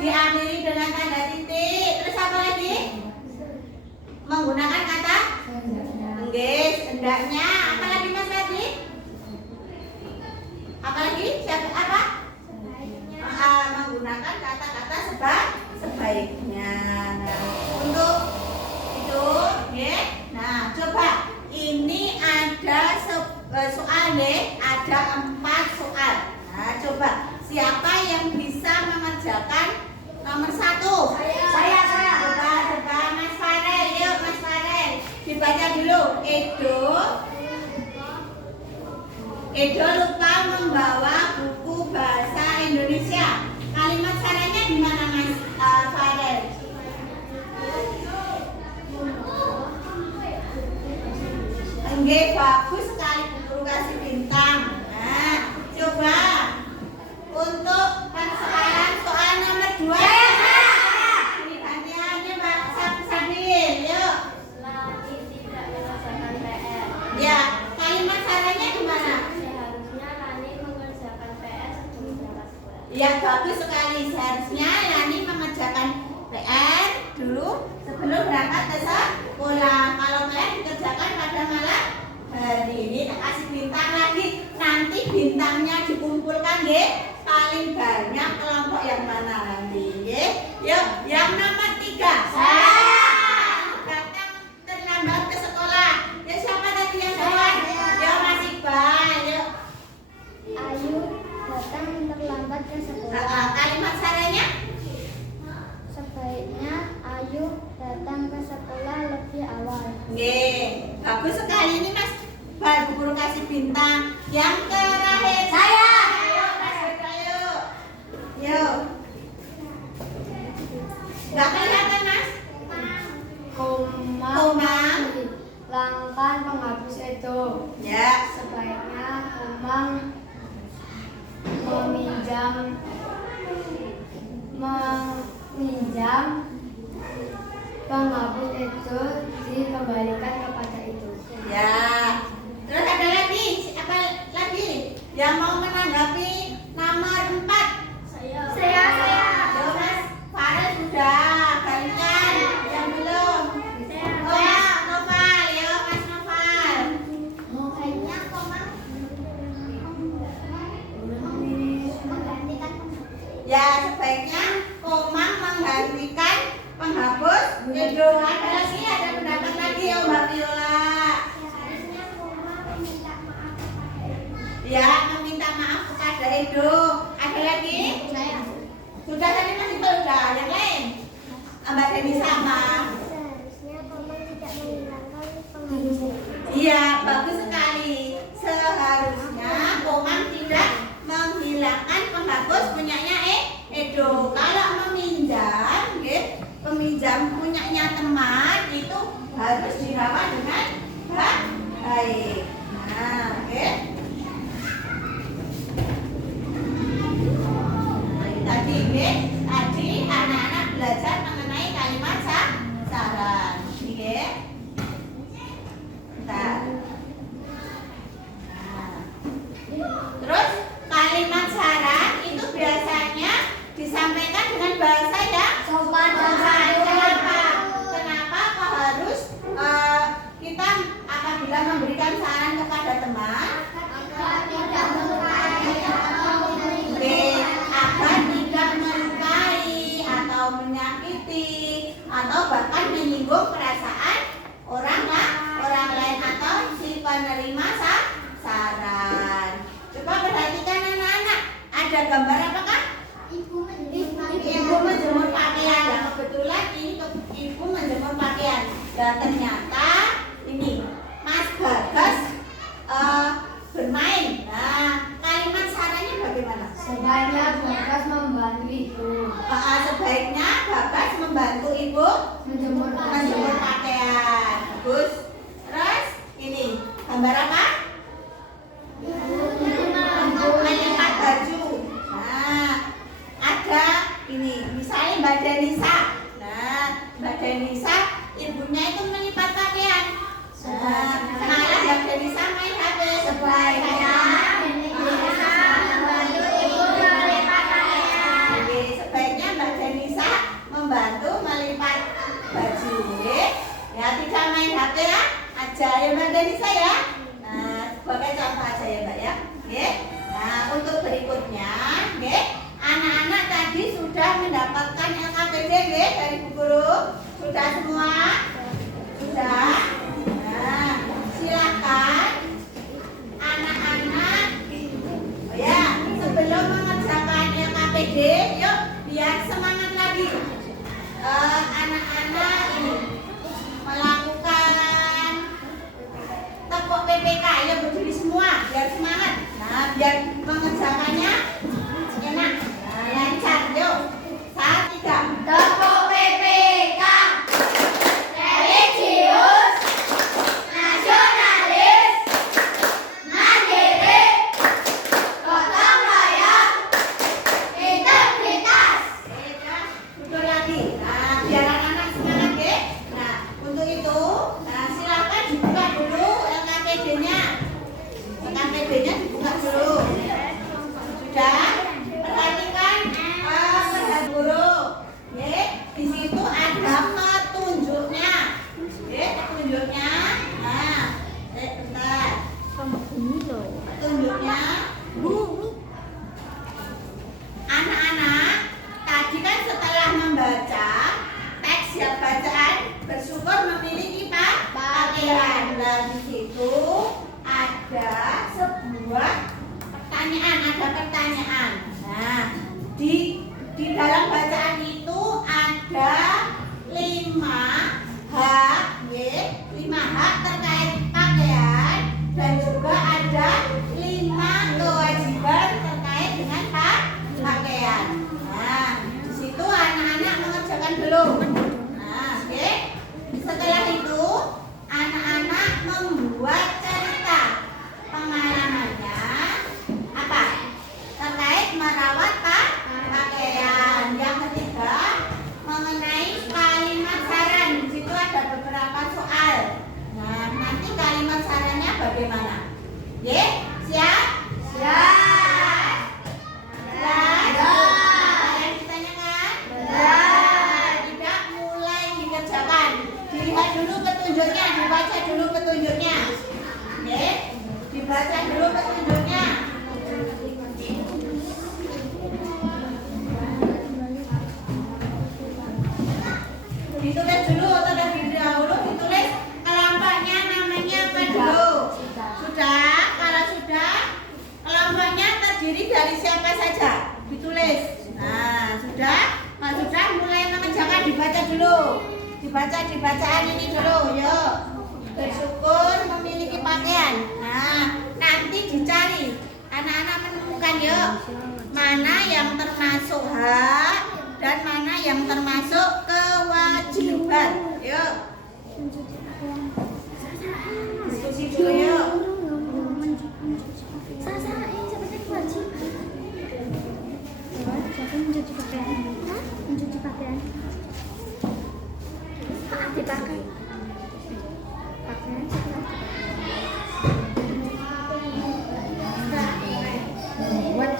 diakhiri dengan tanda titik. Terus apa lagi? Menggunakan kata hendaknya. Apa lagi Mas tadi? Apa lagi? Apa? Menggunakan kata-kata sebaiknya. Nah, untuk itu, ya. Nah, coba ini ada soal deh, ada 4 soal. Nah, coba siapa yang bisa mengerjakan nomor 1? Saya. Coba Mas Farel, yuk Mas Farel. Dibaca dulu. Edo lupa membawa buku bahasa Indonesia. Kalimat sarannya di mana Mas Farel? Bagus sekali, guru kasih bintang. Nah, coba untuk persoalan soal nomor 2. Ini gantiannya Mbak Sabil, yuk. Lagi tidak mengerjakan PR. Ya, kalimat sarannya gimana? Seharusnya Lani mengerjakan PR sebelum berangkat sekolah. Ya, bagus sekali. Seharusnya Lani mengerjakan PR dulu sebelum berangkat ke sekolah. Kalau kalian dikerjakan pada malam hari ini, kasih bintang lagi. Nanti bintangnya dikumpulkan, ya. Paling banyak kelompok yang mana nanti, ya. Yuk, yang nomor 3. Datang terlambat ke sekolah. Ya, siapa tadi yang jawab? Ya, Mas Iqbal. Yuk. Ayu datang terlambat ke sekolah. Kalimat sarannya? Sebaiknya Ayu datang ke sekolah lebih awal. Bagus sekali ini Mas. Baru guru kasih bintang. Yang terakhir saya. Ayo Mas Hendra, yuk. Yuk. Gak kelihatan Mas? Komang. Hilangkan penghapus itu. Ya. Sebaiknya Komang meminjam penghapus itu dikembalikan kepada itu. Ya. Terus ada lagi? Apa lagi? Yang mau menanggapi nomor 4? Saya. Yo Mas Farel sudah. Gantian. Yang belum. Oh ya, Noval. Yo Mas Noval. Sebaiknya Komang menggantikan Ya, sebaiknya Komang menggantikan penghapus. Edo, ada lagi, ada pendapat lagi ya Mbak Viola. seharusnya Komang meminta maaf kepada Ibu. Ya, meminta maaf kepada Edo. Ada lagi? Saya. Sudah tadi masih sudah. Yang lain? Mbak Dewi sama. Seharusnya Komang tidak menghilangkan penghapus itu. Iya, bagus sekali. Seharusnya Komang tidak menghilangkan penghapus punyanya Edo. Kalau meminjam, peminjam punyanya teman itu harus dirawat dengan baik. Nah, oke. Tadi anak-anak belajar mengenai kalimat atau bahkan menyinggung perasaan orang lain atau si penerima saran. Coba perhatikan anak-anak, ada gambar apakah? Ibu menjemur pakaian. Nah, kebetulan ini ibu menjemur pakaian. Dan ternyata ini Mas Bagas bermain. Nah, kalimat sarannya bagaimana? Sebaiknya Bagas membantu ibu Sebaiknya Bagas membantu ibu menjemur pakaian. Bagus. Terus ini gambar apa? Melipat baju. Nah, ada ini misalnya Mbak Denisa. Nah, Mbak Denisa ibunya itu melipat pakaian. Nah, malah Mbak Denisa main HP. Sebaiknya sebaiknya Mbak Denisa membantu melipat baju. Ya, tidak main HP ya. Aja ya Mbak Denisa ya. Nah, sebagai contoh aja ya Mbak ya. Oke. Nah, untuk berikutnya, oke. Anak-anak tadi sudah mendapatkan LKPD dari Bu Guru. Sudah semua? Sudah. Nah, silakan anak-anak. Oh ya, sebelum mengerjakan LKPD, yuk biar semangat lagi. Anak-anak ini melakukan tepuk PPK ya, berdiri semua biar semangat. Nah, biar mengerjakannya enak, lancar. Yuk, 1, 3. Tepuk PPK religius, nasionalis, mandiri, gotong royong, integritas. Betul lagi. Nah, biar anak-anak semangat ya. Nah, untuk itu, silakan dibuka dulu LKPD-nya. LKPD-nya dibuka dulu. Sudah? Perhatikan perhatian guru. Ya, di situ ada petunjuknya. Ya, petunjuknya. Nah, bentar. Petunjuknya. Anak-anak, tadi kan setelah membaca teks ya bacaan, bersyukur memiliki pakaian. Dan di situ ada sebuah pertanyaan, ada pertanyaan. Nah, di dalam bacaan itu ada 5 hak, ya, 5 hak terkait pakaian, dan juga ada 5 kewajiban terkait dengan pakaian. Nah, di situ anak-anak mengerjakan belum? Nah, oke. Setelah itu anak-anak membuat cerita pengalamannya apa? Terkait merawat pakaian. Yang ketiga mengenai kalimat saran. Di situ ada beberapa soal. Nah, nanti kalimat sarannya bagaimana? Ye, siap? Siap. Yang ditanyakan? Tidak, mulai dikerjakan. Dilihat dulu petunjuknya, dibaca dulu petunjuknya. Oke, dibaca dulu petunjuknya. Ditulis dulu terlebih dahulu, ditulis kelompoknya namanya apa dulu? Sudah? Kalau sudah, kelompoknya terdiri dari siapa saja? Ditulis. Nah, sudah? Kalau sudah, mulai mengerjakan, dibaca dulu. Dibaca di bacaan ini dulu, yuk. Bersyukur memiliki pakaian. Nah, nanti dicari. Anak-anak menemukan yuk. Mana yang termasuk hak dan mana yang termasuk kewajiban. Yuk. Diskusi dulu yuk. Mencuci pakaian. Dipakai. Pakaian buat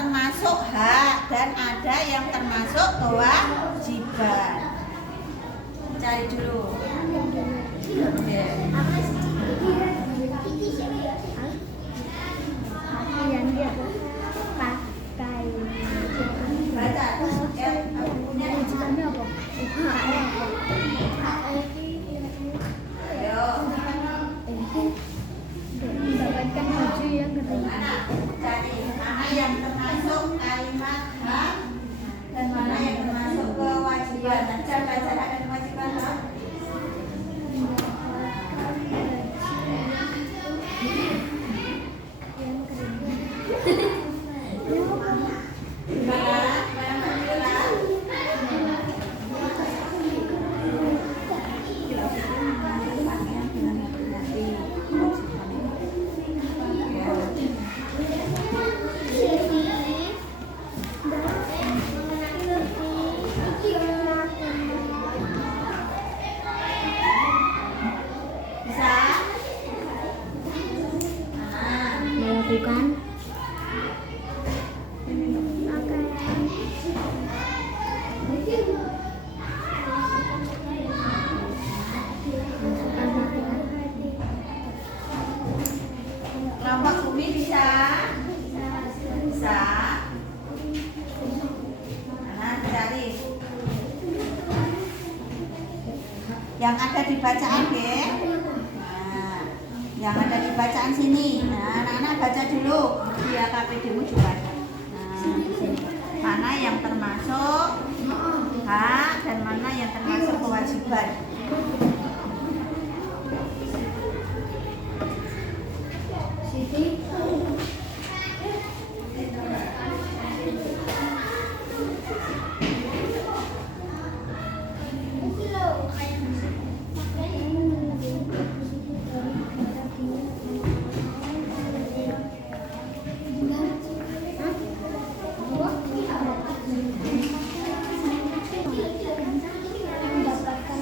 termasuk hak dan ada yang termasuk kewajiban. Cari dulu. Ya. Baca. Punya. Ayo. Mendapatkan baju yang Mana? Cari mana yang termasuk kalimat hak dan mana yang termasuk kewajiban. Baca hak dan kewajiban. Ha? Gimana? Gimana Mbak Mila? Bisa? melakukan Kelompok Umi bisa? Bisa. Nah, cari. Yang ada di bacaan, Ge. Nah, yang ada di bacaan sini. Nah, anak-anak baca dulu. Di KPD-mu juga ada. Nah, sini. Mana yang termasuk hak dan mana yang termasuk kewajiban. Siti mendapatkan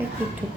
hidup.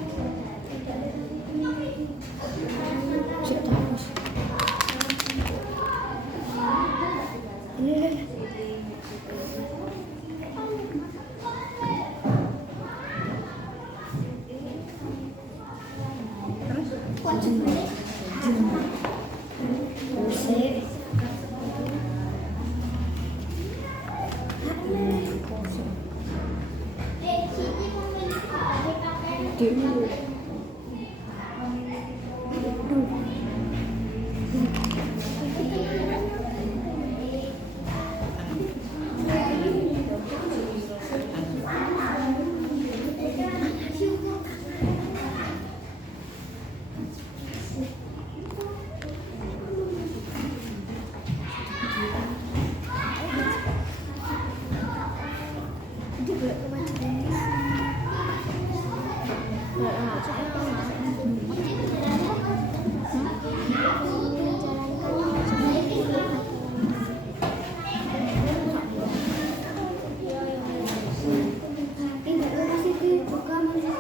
Ini Siti memiliki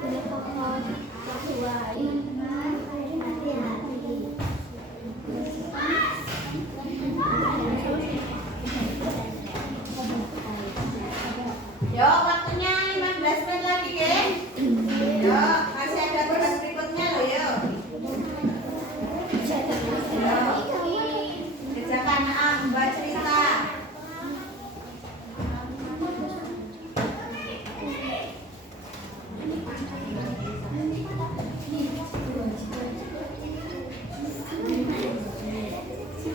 banyak pakaian. Yuk, waktunya 15 menit lagi, geng. Yuk, masih ada tugas berikutnya loh, yuk. Kerjakan Mbak cerita.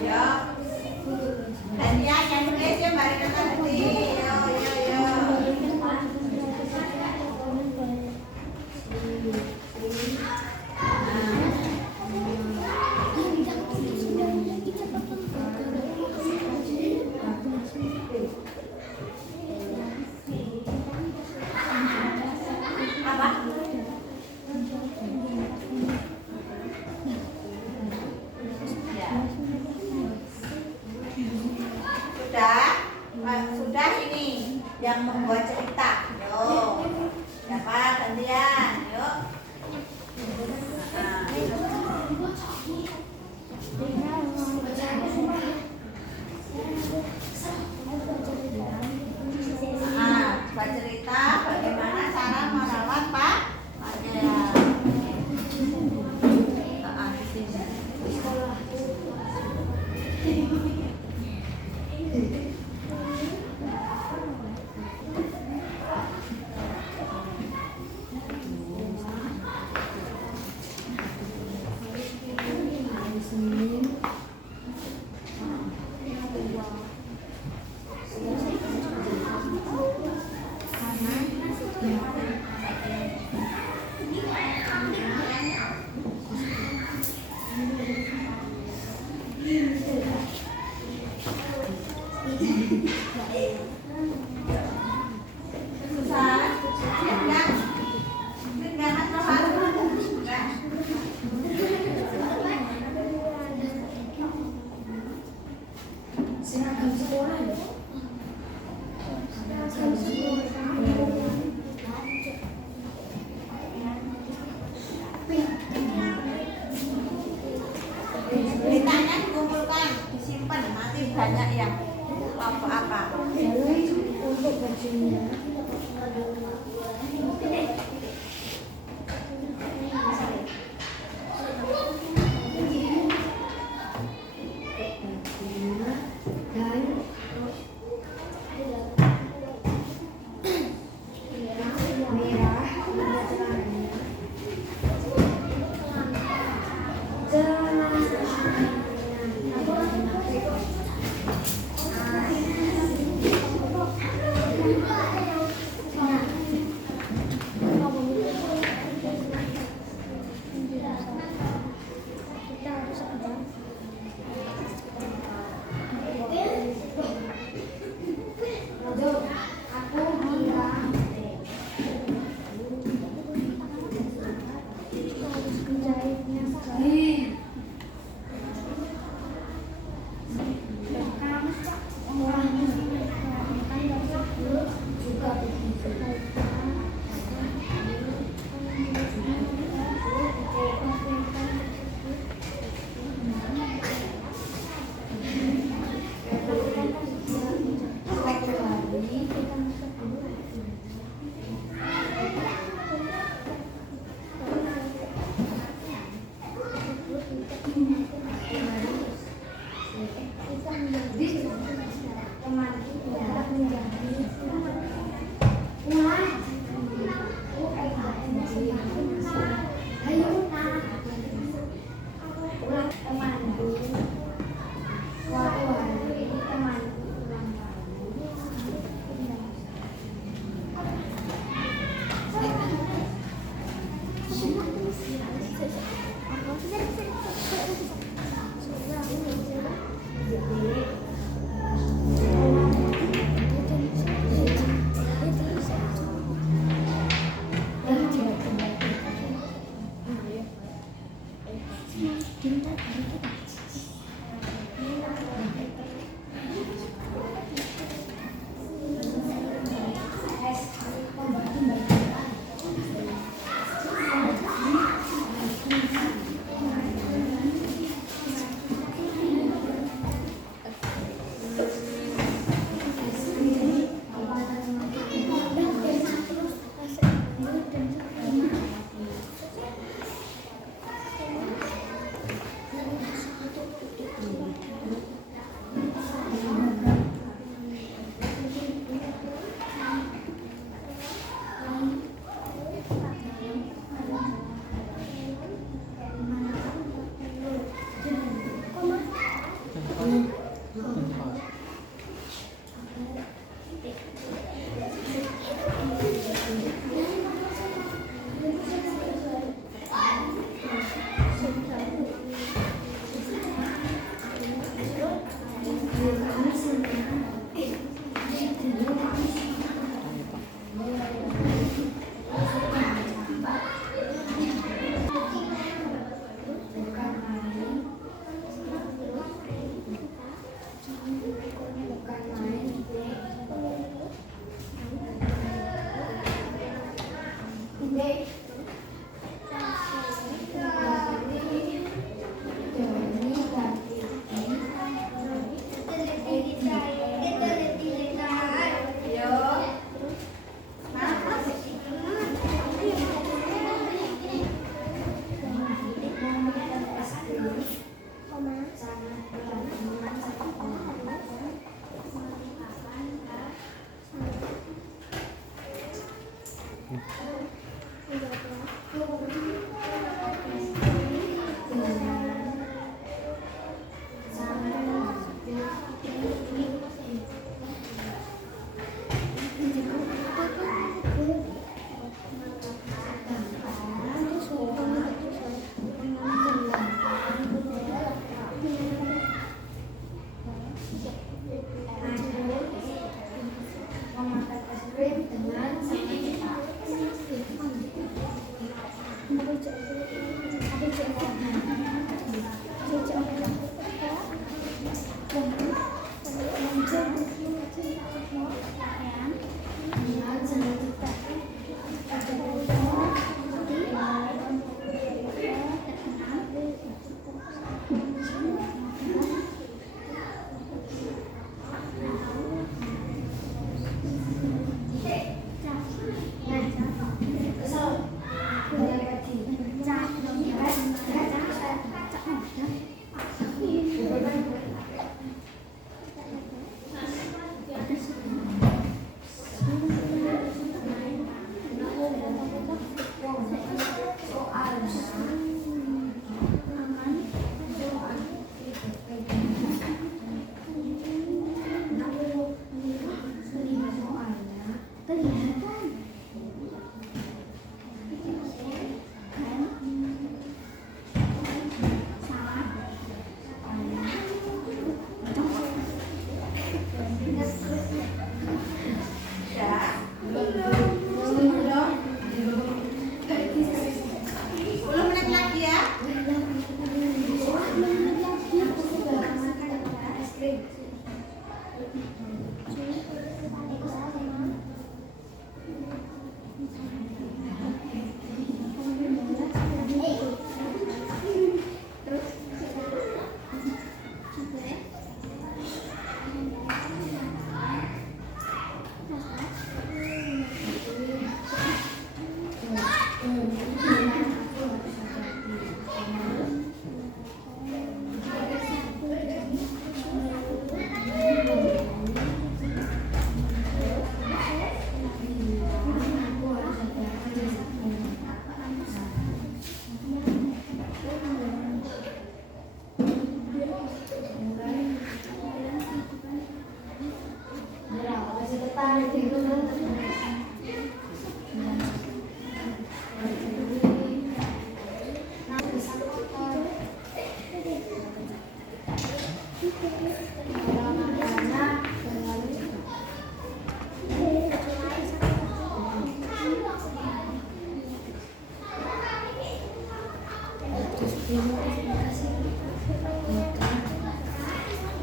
Yuk. Dan ya, yang nulis ya Mbak Rina nanti. Yuk.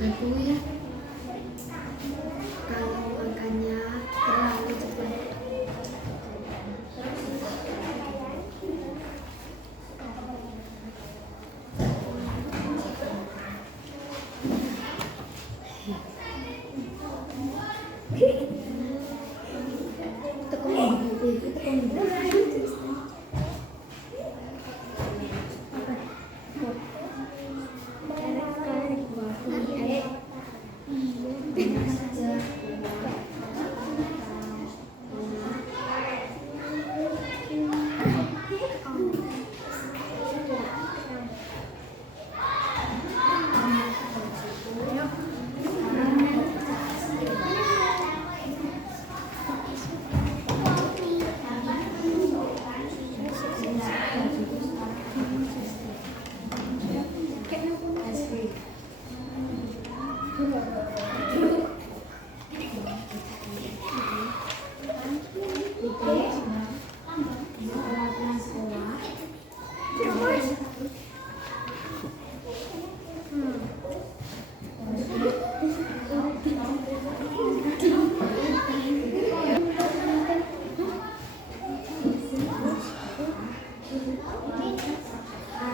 Aku ya, kalau makannya terlalu cepat.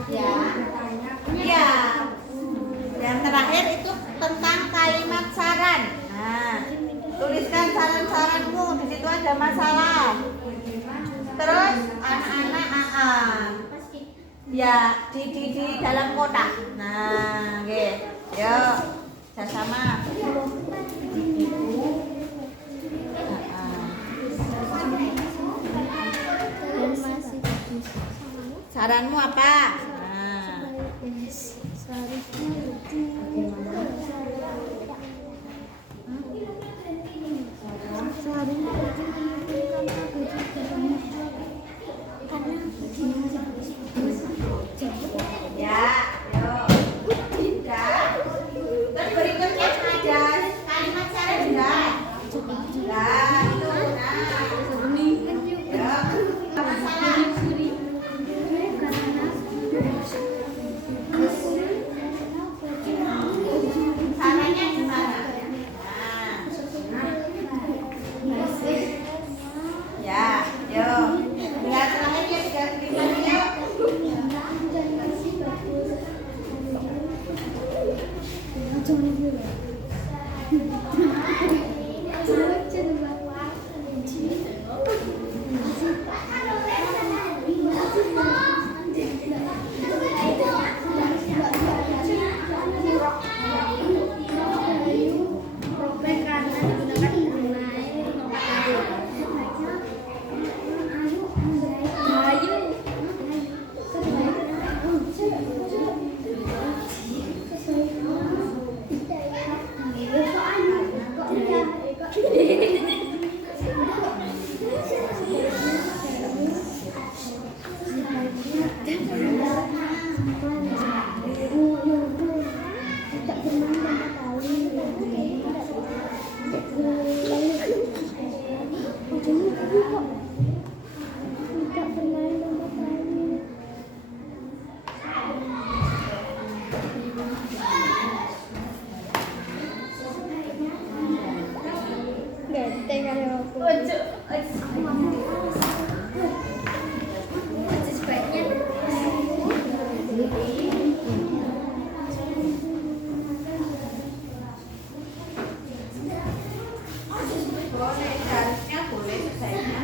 Ya, yang terakhir itu tentang kalimat saran. Nah, tuliskan saran-saranmu. Di situ ada masalah. Terus anak-anak ya di dalam kotak. Nah, oke, yuk sama-sama. Saranmu apa? Nah. Ya, yuk. Sudah. Terus berikutnya ada kalimat saran sudah. Sudah, itu. Nah. Yuk. Masalah. Caranya gimana? Nah. Ya, yuk. Lihat terakhirnya sudah tulisan yuk. Harusnya boleh selesainya.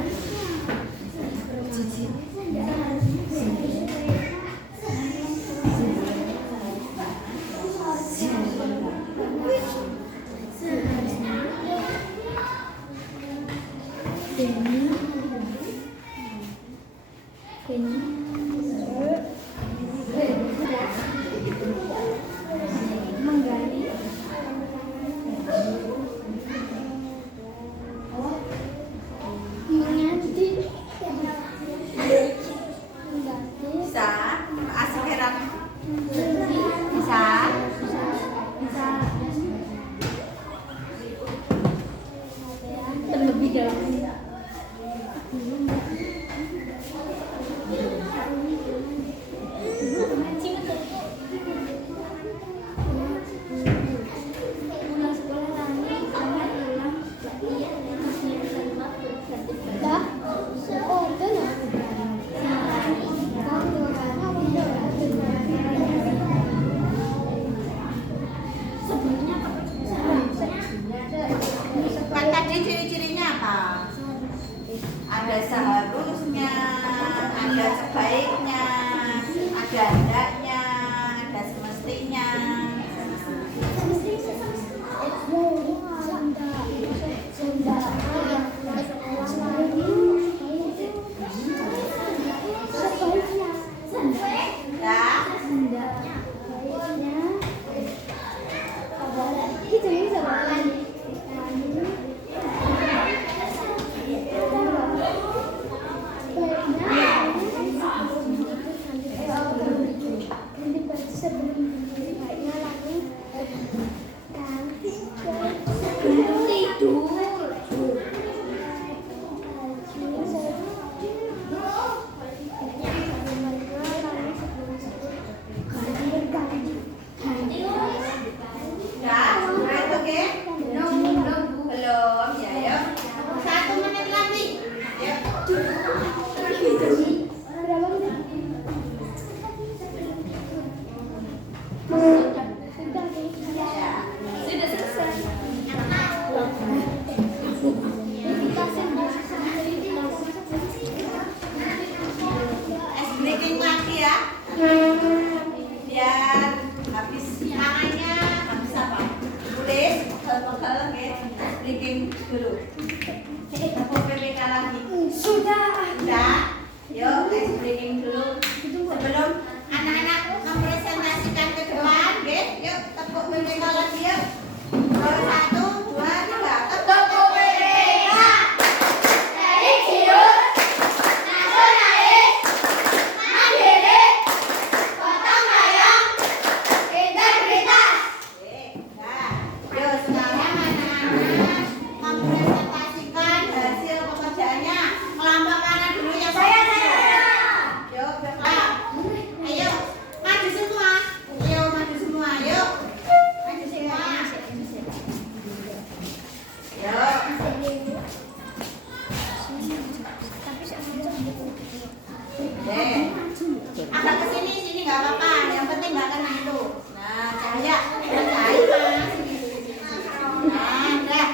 Bisa, asik heran. Bisa. Terlebih dahulu. ya. Biar habis tangannya habis apa? Tulis, pegel-pegel ya. Breaking dulu. Aku PPK lagi. Sudah. Udah. Yuk, ice breaking dulu. Sebelum anak-anak mempresentasikan ke depan, ya. Yuk, tepuk PPK lagi yuk. 1, 2, 3. Tepuk PPK. Dari Cius, nasionalis, mandiri, gotong royong, integritas. Nah, yuk sekarang anak-anak mempresentasikan hasil pekerjaannya. Kelompok kanan dulu ya. Saya. Yuk, bergerak. Ayo, maju semua. Ayo, maju semua. Yuk, maju semua. Yuk. Agak ke sini nggak apa-apa. Yang penting nggak kena itu. Nah, cahaya, mas. Nah, udah.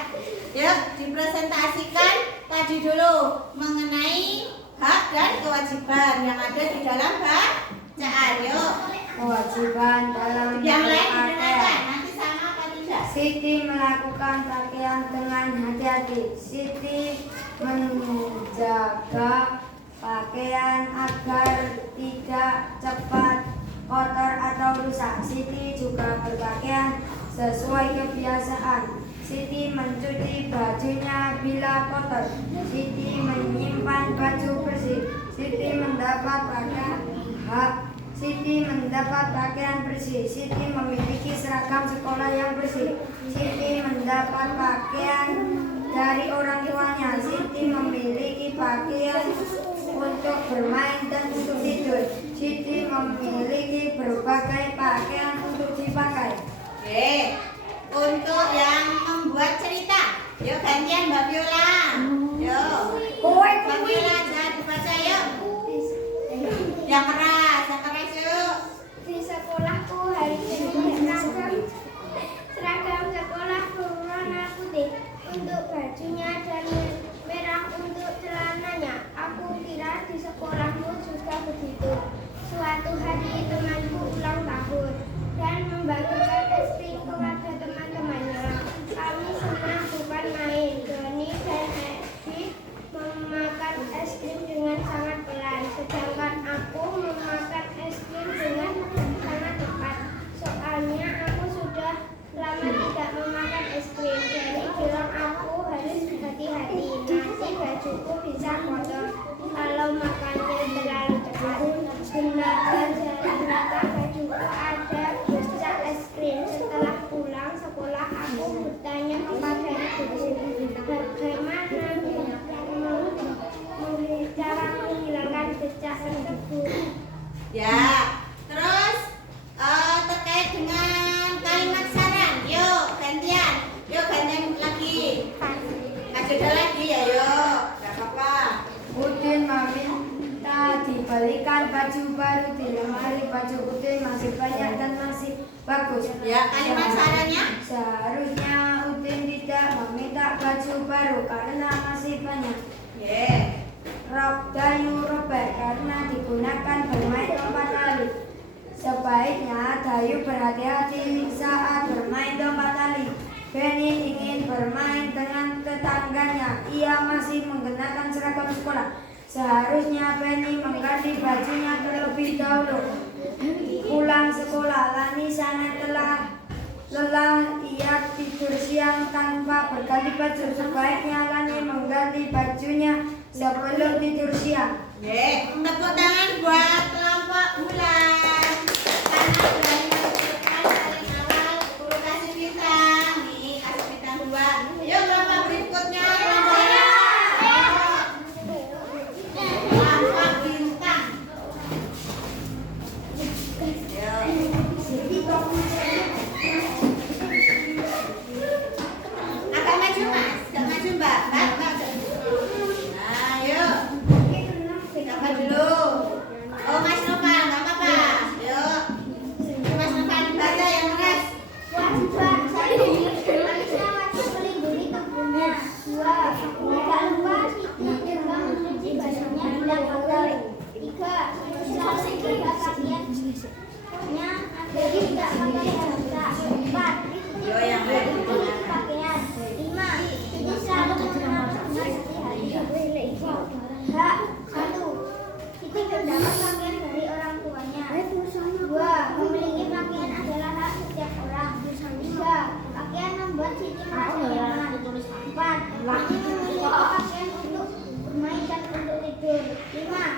Yuk, dipresentasikan tadi dulu mengenai hak dan kewajiban yang ada di dalam bacaan. Yuk. Kewajiban dalam Yang lain berpakaian. didengarkan. Nanti sama apa tidak? Siti melakukan pakaian dengan hati-hati. Siti menjaga pakaian agar tidak cepat kotor atau rusak. Siti juga berpakaian sesuai kebiasaan. Siti mencuci bajunya bila kotor. Siti menyimpan baju bersih. Siti mendapat pakaian bersih. Siti memiliki seragam sekolah yang bersih. Siti mendapat pakaian dari orang tuanya. Siti memiliki pakaian untuk bermain dan untuk tidur. Siti memiliki berbagai pakaian untuk dipakai. Oke. Untuk yang membuat cerita, yuk gantian Mbak Viola. Yuk. Mbak Viola jangan dibaca yuk. Yang keras yuk. Di sekolahku hari ini seragam sekolah berwarna putih untuk bajunya dan merah untuk celananya. Aku kira di sekolahmu juga begitu. Suatu hari temanku ulang tahun dan membagikan es krim kepada teman-temannya. Kami senang bukan main. Doni dan Edi memakan es krim dengan sangat pelan, sedangkan aku memakan es krim dengan sangat cepat. Soalnya aku sudah lama tidak memakan es krim. Jadi bilang aku harus hati-hati, nanti bajuku bisa kotor kalau makannya terlalu cepat. Benar ternyata bajuku ada bercak es krim. Setelah pulang sekolah aku bertanya kepada ibuku, bagaimana cara menghilangkan bercak tersebut. Ya. Terus terkait dengan kalimat saran, yuk gantian. Yuk gantian lagi. Ada lagi ya yuk. Gak apa-apa. Udin meminta dibalikan baju baru di lemari. Baju Udin masih banyak dan masih bagus. Ya, kalimat sarannya. Seharusnya Udin tidak meminta baju baru karena masih banyak. Rok Dayu robek karena digunakan bermain lompat tali. Sebaiknya Dayu berhati-hati saat bermain lompat tali. Benny ingin bermain dengan tetangganya. Ia masih menggunakan seragam sekolah. Seharusnya Benny mengganti bajunya terlebih dahulu. Pulang sekolah, Lani sangat lelah. Ia tidur siang tanpa berganti baju. Sebaiknya Lani mengganti bajunya sebelum tidur siang. Tepuk tangan buat kelompok Bulan. Karena berani menentukan paling awal, guru kasih bintang. Nih, kasih bintang 2. Yuk kelompok berikutnya. Kelompok bintang. Agak maju mas, agak maju mbak. Nah, yuk.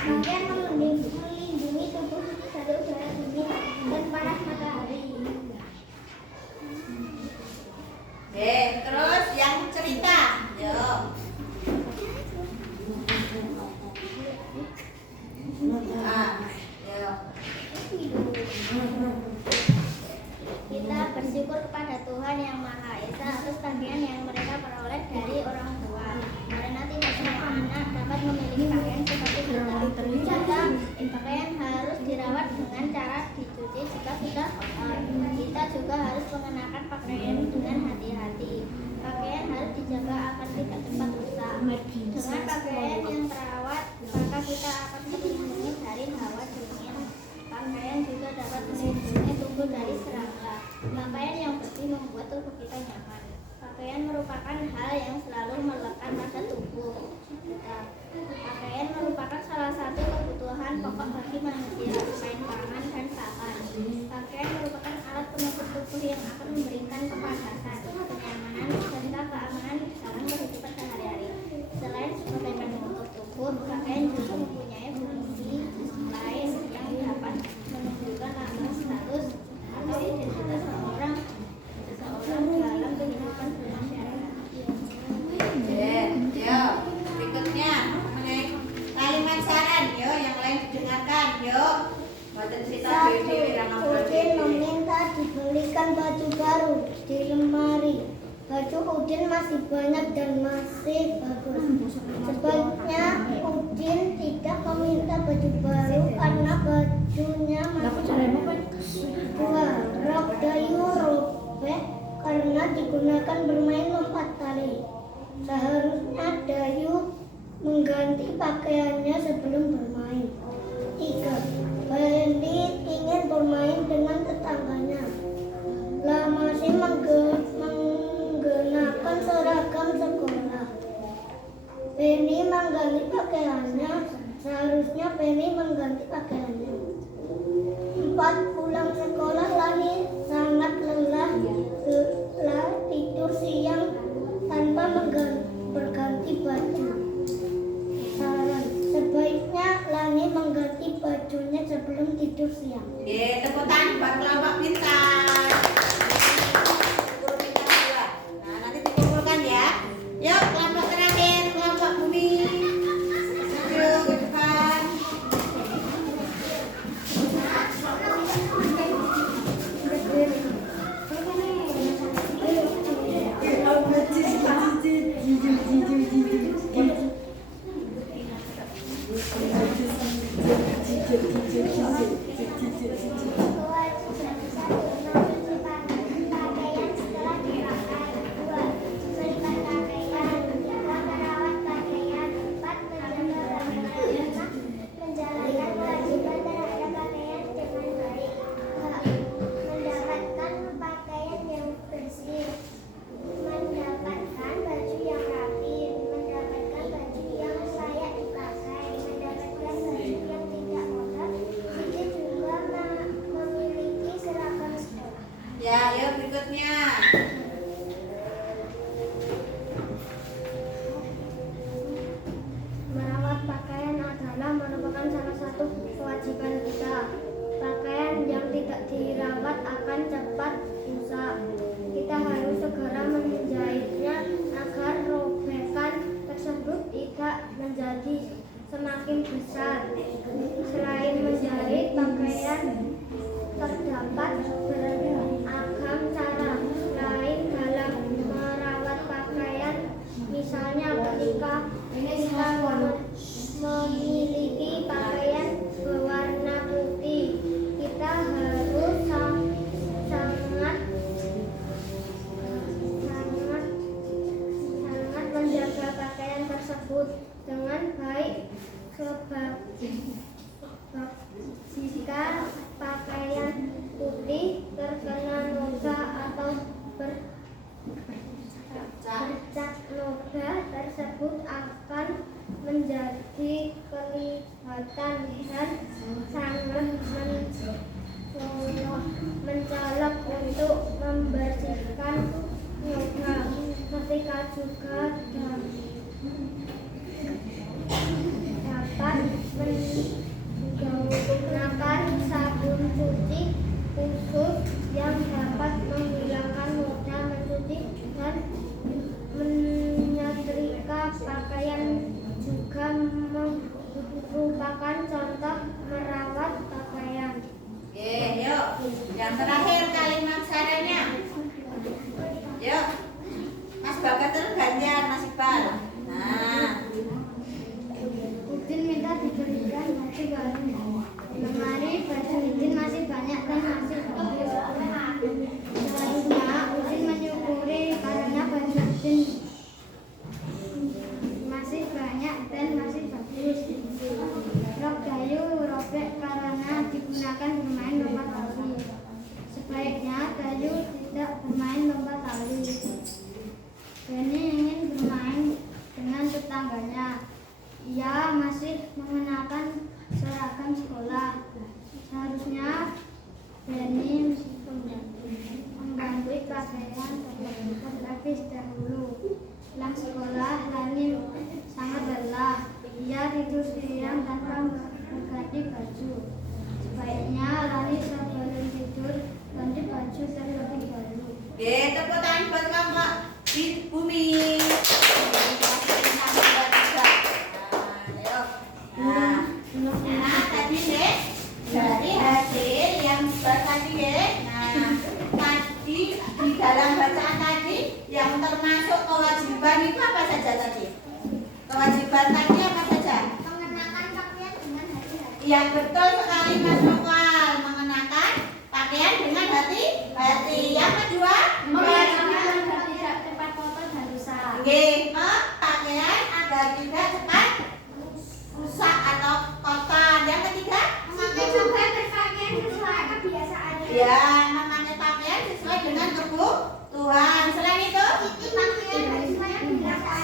Pakaian melindungi tubuh dari udara dingin dan panas matahari. Terus yang cerita. Yo. Yo. Kita bersyukur kepada Tuhan Yang Maha Esa atas pakaian yang mereka peroleh dari orang tua. Karena tidak semua anak dapat memiliki pakaian seperti kita. Jika pakaian harus dirawat dengan cara dicuci jika sudah kotor. Kita juga harus mengenakan pakaian dengan hati-hati. Pakaian harus dijaga agar tidak cepat rusak. Dengan pakaian yang terawat, maka kita akan terlindungi dari hawa dingin. Pakaian juga dapat melindungi tubuh dari serangga. Pakaian yang bersih membuat tubuh kita nyaman. Pakaian merupakan hal yang selalu melekat pada tubuh kita. Pakaian merupakan salah satu kebutuhan pokok bagi manusia selain pangan dan pakan. Pakaian merupakan alat penutup tubuh yang akan memberikan kepanasan, kenyamanan, serta keamanan dalam kehidupan sehari-hari. Selain sebagai penutup tubuh, pakaian juga mempunyai fungsi lain yang dapat menunjukkan nama status atau identitas seseorang dalam kehidupan bermasyarakat. Yo. Berikutnya mengenai kalimat saran. Yo, yang lain didengarkan. Yo. Buatan cerita Dewi Udin meminta dibelikan baju baru di lemari. Baju Udin masih banyak dan masih bagus. Sebaliknya Udin tidak meminta baju baru karena bajunya masih tua. Rok Dayu robek karena digunakan bermain lompat tali. Seharusnya Dayu mengganti pakaiannya sebelum bermain. 3. Wendy ingin bermain dengan tetangganya. Lamasi menggunakan seragam sekolah. Penny mengganti pakaiannya. Seharusnya Penny mengganti pakaiannya. 4. Pulang sekolah Lani sangat lelah tidur siang tanpa berganti baju. Saran, sebaiknya Lani mengganti bajunya sebelum tidur siang. Tepuk tangan buat kelompok pintar. Guru pintar dua. Nah, nanti dikumpulkan ya. Yuk, kelompok terakhir, kelompok Bumi. Maju ke depan. Pakaian setelah dipakai. 2. Melipat pakaian. 3. Merawat pakaian. 4. Menjaga pakaian. 5. Menjalankan kewajiban terhadap pakaian dengan baik. 6. Mendapatkan pakaian yang bersih. Mendapatkan baju yang rapi. Mendapatkan baju yang layak dipakai. Mendapatkan baju yang tidak kotor. Siti juga memiliki seragam sekolah. Ya, yuk berikutnya. Merawat pakaian adalah merupakan salah satu kewajiban kita. Pakaian yang tidak dirawat akan cepat rusak. Kita harus segera menjahitnya agar robekan tersebut tidak menjadi semakin besar. Selain menjahit pakaian, terdapat beragam cara lain dalam merawat pakaian. Misalnya ketika kita memiliki pakaian berwarna putih, kita harus sangat menjaga pakaian tersebut dengan baik. Sebab jika pakaian putih terkena noda atau bercak noda tersebut akan menjadi kelihatan dan sangat mencolok. Untuk membersihkan noda ketika juga dapat dapat menggunakan sabun cuci khusus yang dapat menghilangkan noda mencuci dan menyetrika pakaian, juga merupakan contoh merawat pakaian. Oke, yuk. Yang terakhir kalimat sarannya. Yuk. Mas Bakat terus gantian Mas Iqbal. Nah, Udin minta diberikan baju baru. Lemari baju Udin masih banyak dan masih bagus. Selanjutnya Udin menyukuri karena baju Udin masih banyak dan masih bagus. Rok Dayu robek karena digunakan bermain lompat tali. Sebaiknya Dayu tidak bermain lompat tali. Benny ingin bermain dengan tetangganya. Ia masih mengenakan seragam sekolah. Seharusnya Benny mengganti pakaian terlebih lapis dahulu. Pulang sekolah, Lani sangat lelah. Ia tidur siang tanpa mengganti baju. Sebaiknya Lani sebelum tidur ganti baju terlebih dahulu. oke, tepuk tangan buat Kakak di bumi. Nah, tadi deh dari hasil yang tadi deh. Nah, tadi di dalam bacaan tadi yang termasuk kewajiban itu apa saja tadi? Kewajiban tadi apa saja? Mengenakan pakaian dengan hati-hati. Yang betul sekali Mas Nopal, mengenakan pakaian dengan hati-hati. Yang kedua, Tidak cepat kotor dan rusak. pakaian agar tidak cepat rusak atau kotor. Yang ketiga, Memakai juga berpakaian sesuai kebiasaannya. ya memakai pakaian sesuai dengan kebutuhan. Selain itu, Cuci pakaian sesuai kebiasaan.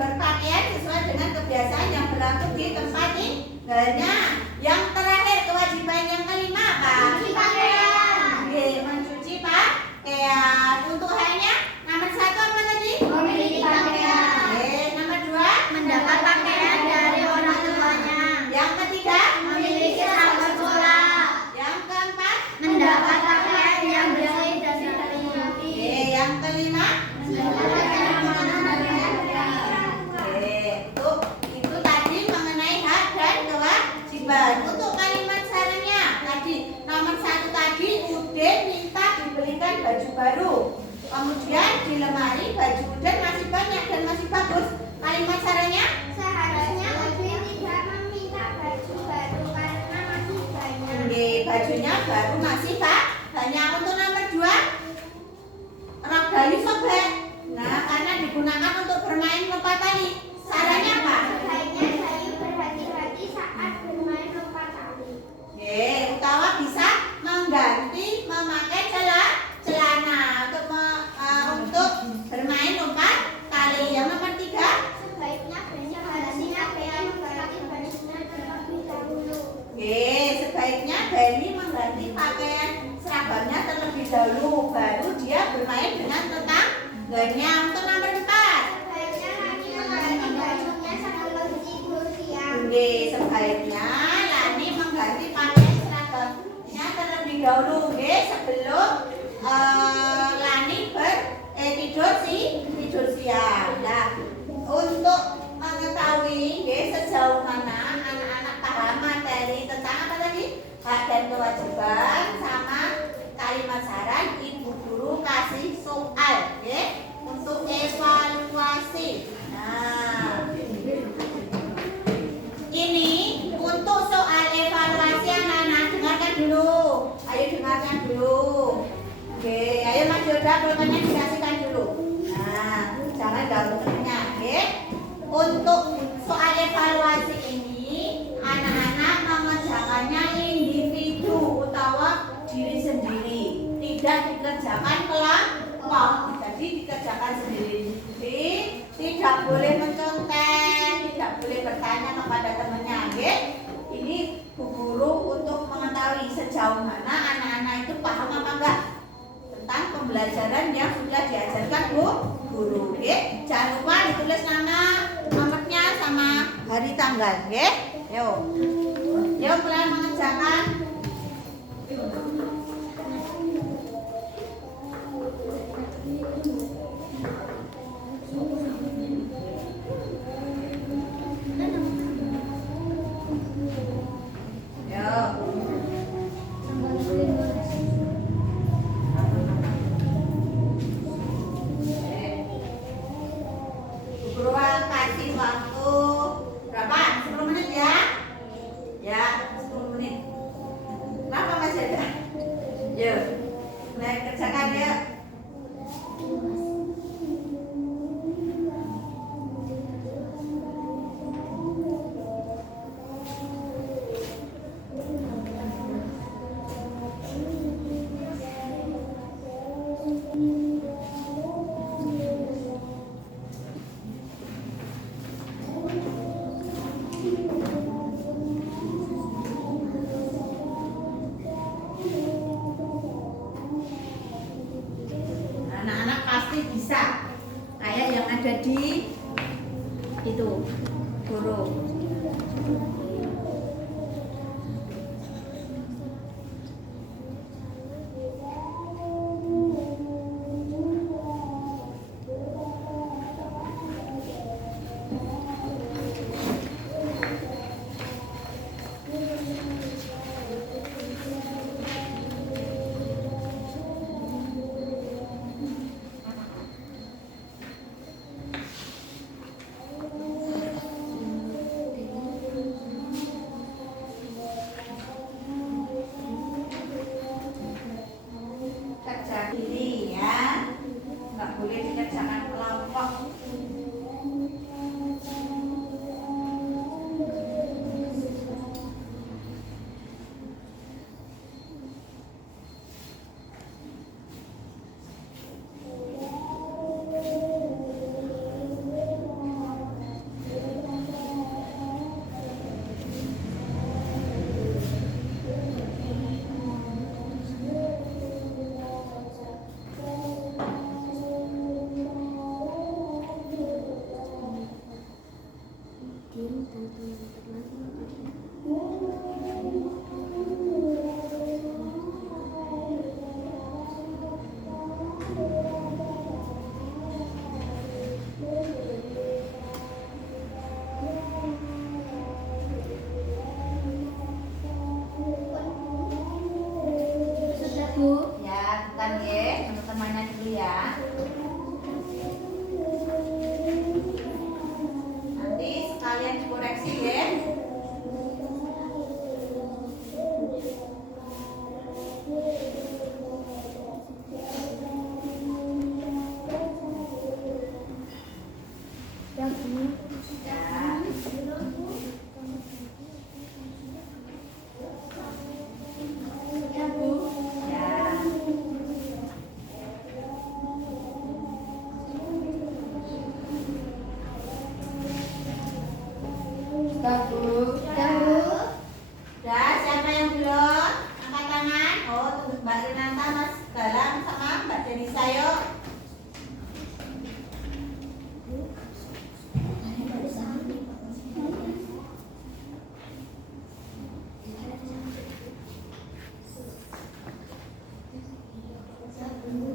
berpakaian sesuai dengan kebiasaan yang berlaku di tempat tinggalnya. Yang terakhir, kewajiban yang kelima apa? Cuci pakaian. Mencuci pakaian. Untuk hanya nomor 1 apa tadi? Memiliki pakaian. Nomor 2, Mendapat pakaian dari orang tuanya. yang ketiga, Memiliki seragam sekolah. yang keempat, Mendapat pakaian yang bersih dan rapi. yang kelima. Itu tadi mengenai hak dan kewajiban. Untuk kalimat sarannya tadi nomor 1 tadi Udin minta dibelikan baju baru. Kemudian di lemari baju Udin masih banyak dan masih bagus. Kalimat sarannya Seharusnya Udin tidak meminta baju baru karena masih banyak. bajunya baru masih banyak. Untuk nomor 2, rok Dayu sobek. Nah, karena digunakan untuk bermain lompat tali. Sarannya apa? Sebaiknya Dayu berhati-hati saat bermain lompat tali. Utawa bisa memakai celana untuk bermain lompat tali. Yang nomor 3, Sebaiknya Benny mengganti bajunya terlebih dahulu. sebaiknya Benny mengganti pakaian seragamnya terlebih dahulu, baru dia bermain dengan tetangganya. Untuk nomor 4, Sebaiknya Lani mengganti bajunya sebelum tidur siang. sebaiknya Lani mengganti pakaian seragamnya terlebih dahulu, sebelum Lani tidur siang. Nah, untuk mengetahui sejauh mana anak-anak paham materi tentang apa tadi, hak dan kewajiban sama kalimat saran, ibu guru kasih soal untuk evaluasi. Nah, ini untuk soal evaluasi anak-anak, dengarkan dulu. Ayo dengarkan dulu. Ayo Mas Yoda, pulpennya dikasihkan dulu. Nah, jangan ganggu temennya. Untuk soal evaluasi ini, anak-anak mengerjakannya individu utawa diri sendiri, tidak dikerjakan kelompok. Jadi dikerjakan sendiri, tidak boleh mencontek, tidak boleh bertanya kepada temannya. Ini Bu Guru untuk mengetahui sejauh mana anak-anak itu paham apa enggak tentang pembelajaran yang sudah diajarkan Bu Guru. Jangan lupa ditulis nama hari tanggal, ya? Yuk. Yuk kalian mengerjakan. Guru kasih waktu berapa? 10 menit ya? Ya, 10 menit. Kenapa masih ada? Yuk, mulai kerjakan ya. Anak-anak pasti bisa kayak yang ada di itu guru. Kerja diri ya, nggak boleh dikerjakan kelompok. Sudah Bu. Ya, bukan ya, teman-temannya dulu ya. Nanti sekalian dikoreksi ya. Ya. Ya Bu. Ya. Sudah Bu. Sudah Bu. Udah, siapa yang belum? Angkat tangan. Oh, tunggu Mbak Renata, Mas Galang sama Mbak Denisa yuk.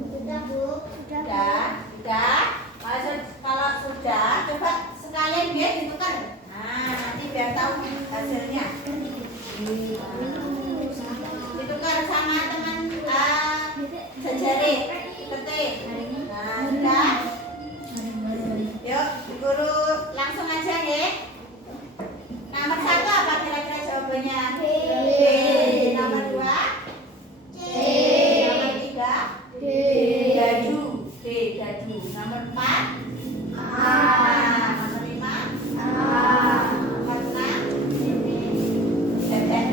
Sudah Bu. Udah. Kalau sudah, coba sekalian dia ditukar. Nah, nanti biar tahu hasilnya. Ditukar sama teman sejari, ketik. Nah, sudah. Yuk, guru langsung aja ya. Nomor 1 apa kira-kira jawabannya? B. Nomor 2? C. Nomor 3? D. Dadu. D, dadu. Nomor 4? A. Nomor 5? A. Nomor 6? Bebek.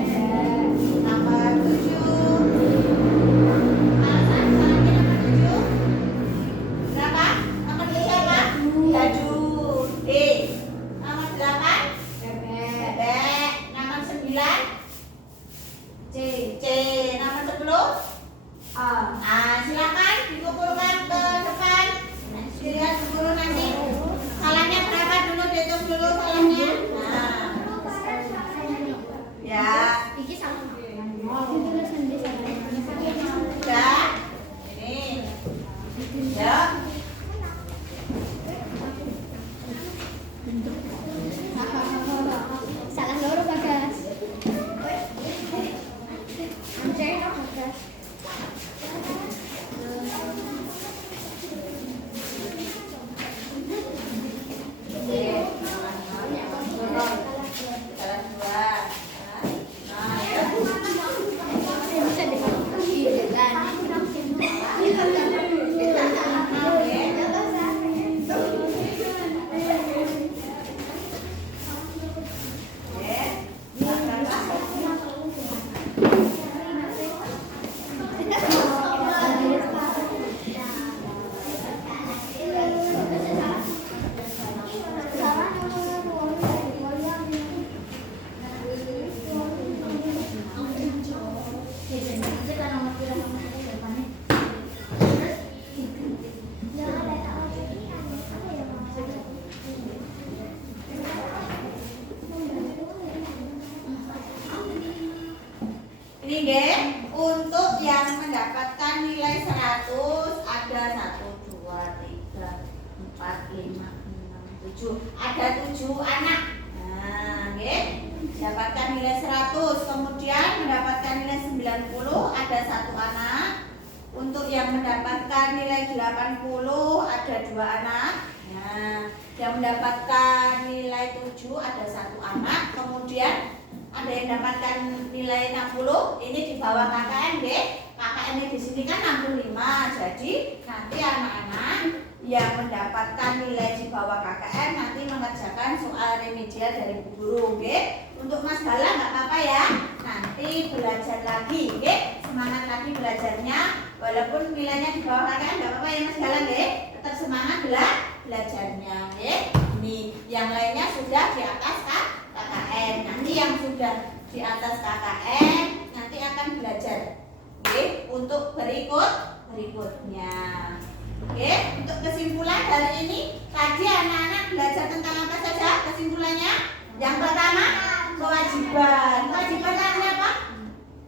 Ini nggih, untuk yang mendapatkan nilai 100 ada 1 2 3 4 5 6 7. Ada 7 anak. Nah, nggih. Mendapatkan nilai 100, kemudian mendapatkan nilai 90 ada 1 anak. Untuk yang mendapatkan nilai 80 ada 2 anak. Nah, yang mendapatkan nilai 7 ada 1 anak. Kemudian ada yang mendapatkan nilai 60, ini di bawah KKN deh. KKN di sini kan 65. Jadi nanti anak-anak yang mendapatkan nilai di bawah KKN nanti mengerjakan soal remedial dari Bu Guru, nggih. Untuk Mas Gala nggak apa-apa ya. Nanti belajar lagi, nggih. Semangat lagi belajarnya. Walaupun nilainya di bawah KKN nggak apa-apa ya Mas Gala, nggih. Tetap semangat belajarnya, nggih. Ini yang lainnya sudah di atas KKN. Nanti yang sudah di atas KKN nanti akan belajar, oke, untuk berikutnya. Oke, untuk kesimpulan hari ini tadi anak-anak belajar tentang apa saja kesimpulannya? Yang pertama, kewajiban. Kewajiban tadi apa?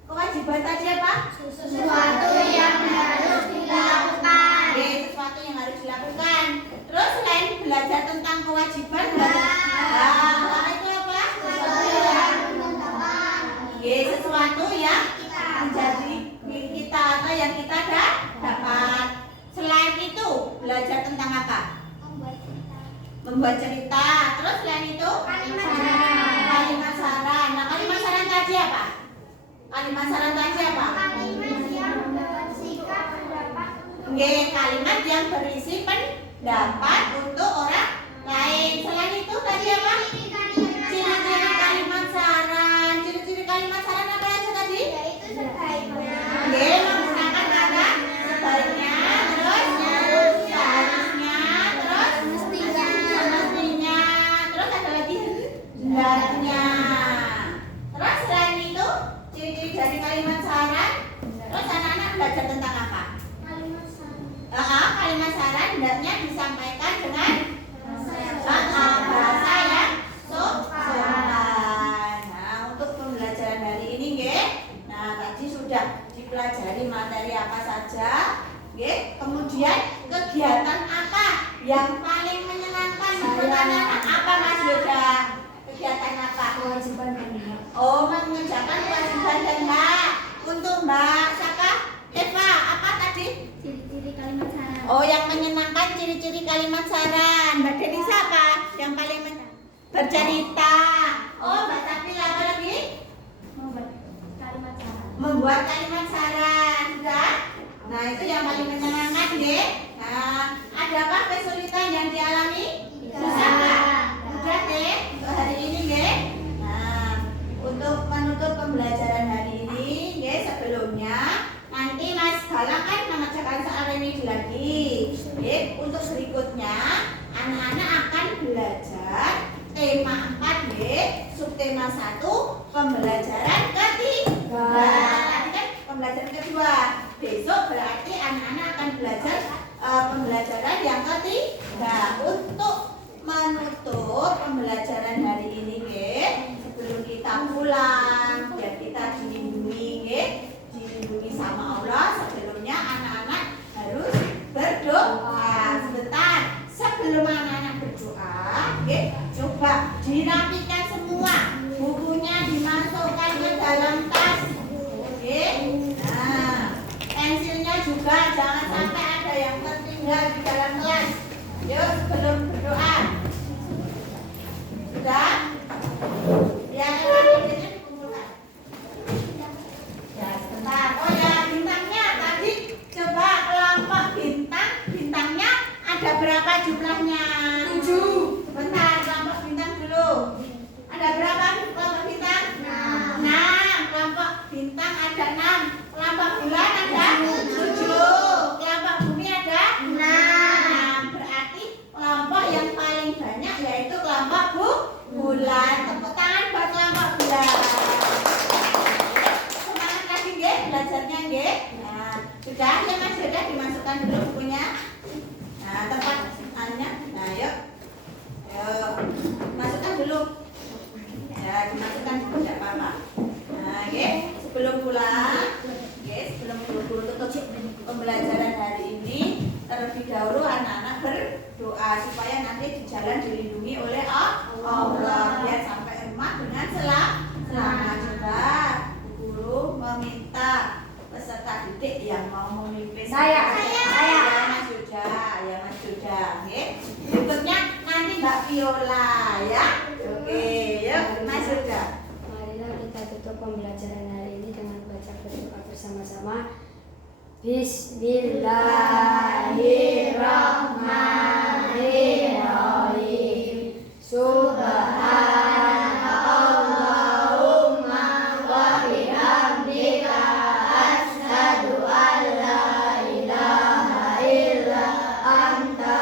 Kewajiban tadi apa? Sesuatu yang harus dilakukan. Oke, sesuatu yang harus dilakukan. Terus selain belajar tentang kewajiban, belajar itu apa? Sesuatu yang menjadi milik kita atau yang kita dapat. Selain itu belajar tentang apa? Membuat cerita. Terus selain itu kalimat saran. Nah, kalimat saran tadi apa? Kalimat saran tadi apa? Kalimat yang berisi pendapat untuk orang lain. Selain itu tadi apa? Ciri-ciri kalimat saran. Ciri-ciri kalimat saran apa aja tadi? Yaitu sebaiknya. Menggunakan kata sebaiknya, terus seharusnya, terus semestinya, terus ada lagi hendaknya. Terus selain itu ciri-ciri dari kalimat saran. Terus anak-anak belajar tentang apa? Kalimat saran hendaknya disampaikan dengan bahasa yang sopan. Nah, untuk pembelajaran hari ini, nggih. Nah, tadi sudah dipelajari materi apa saja, nggih. Kemudian kegiatan apa yang paling menyenangkan menurut anak-anak? Apa Mas Yoga? Kegiatan apa? Kewajiban dan hak. Oh, mengerjakan kewajiban dan hak. Untuk Mbak Saka, Eva, apa tadi? Ciri-ciri kalimat saran. Oh, yang menyenangkan ciri-ciri kalimat saran. Mbak Denisa apa? Yang paling bercerita. Oh, Mbak Sapila apa lagi? Membuat kalimat saran. Membuat kalimat saran. Sudah? Nah, itu yang paling menyenangkan, nggih. Nah, adakah kesulitan yang dialami? Susah nggak? Mudah deh untuk hari ini, nggih. Nah, untuk menutup pembelajaran hari ini, nggih, sebelumnya nanti Mas Gala kan mengerjakan soal remedi lagi. Nggih, untuk berikutnya anak-anak akan belajar tema 4, nggih, subtema 1, pembelajaran ketiga. Tadi kan pembelajaran kedua. Besok berarti anak-anak akan belajar pembelajaran yang ketiga. Untuk menutup pembelajaran hari ini, nggih, sebelum kita pulang, biar kita dilindungi, nggih, dilindungi sama Allah. Sebelumnya anak-anak harus berdoa. Sebentar, sebelum anak-anak berdoa, nggih, coba dirapikan semua, bukunya dimasukkan ke dalam tas, oke. Nah, pensilnya juga jangan sampai ada yang tertinggal di dalam kelas. Yuk, sebelum berdoa. Sudah? sebelum pulang, sebelum guru tutup pembelajaran hari ini, terlebih dahulu anak-anak berdoa supaya nanti di jalan dilindungi oleh Allah, biar sampai rumah dengan selamat. Coba guru meminta peserta didik yang mau memimpin Saya. Mas Yuda, ya Mas Yuda. Oke. Berikutnya nanti Mbak Viola ya. Oke, yuk Mas Yuda. Marilah kita tutup pembelajaran hari ini dengan baca berdoa bersama-sama. Bismillahirrahmanirrahim. Subhanallahumma wa bihamdika asyhadu an la ilaha illa anta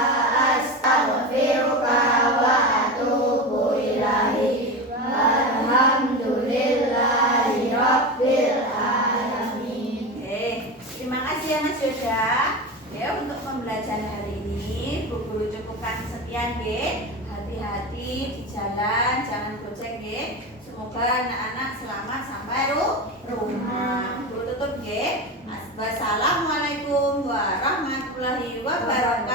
astaghfiruka wa atubu ilaik. Alhamdulillahi rabbil alamin. Oke, terima kasih ya Mas Yuda. Ya, untuk pembelajaran hari ini Bu Guru cukupkan sekian ya. Hati-hati di jalan, jangan gojek ya. Semoga anak-anak selamat sampai rumah. Guru tutup ya. Wassalamualaikum warahmatullahi wabarakatuh.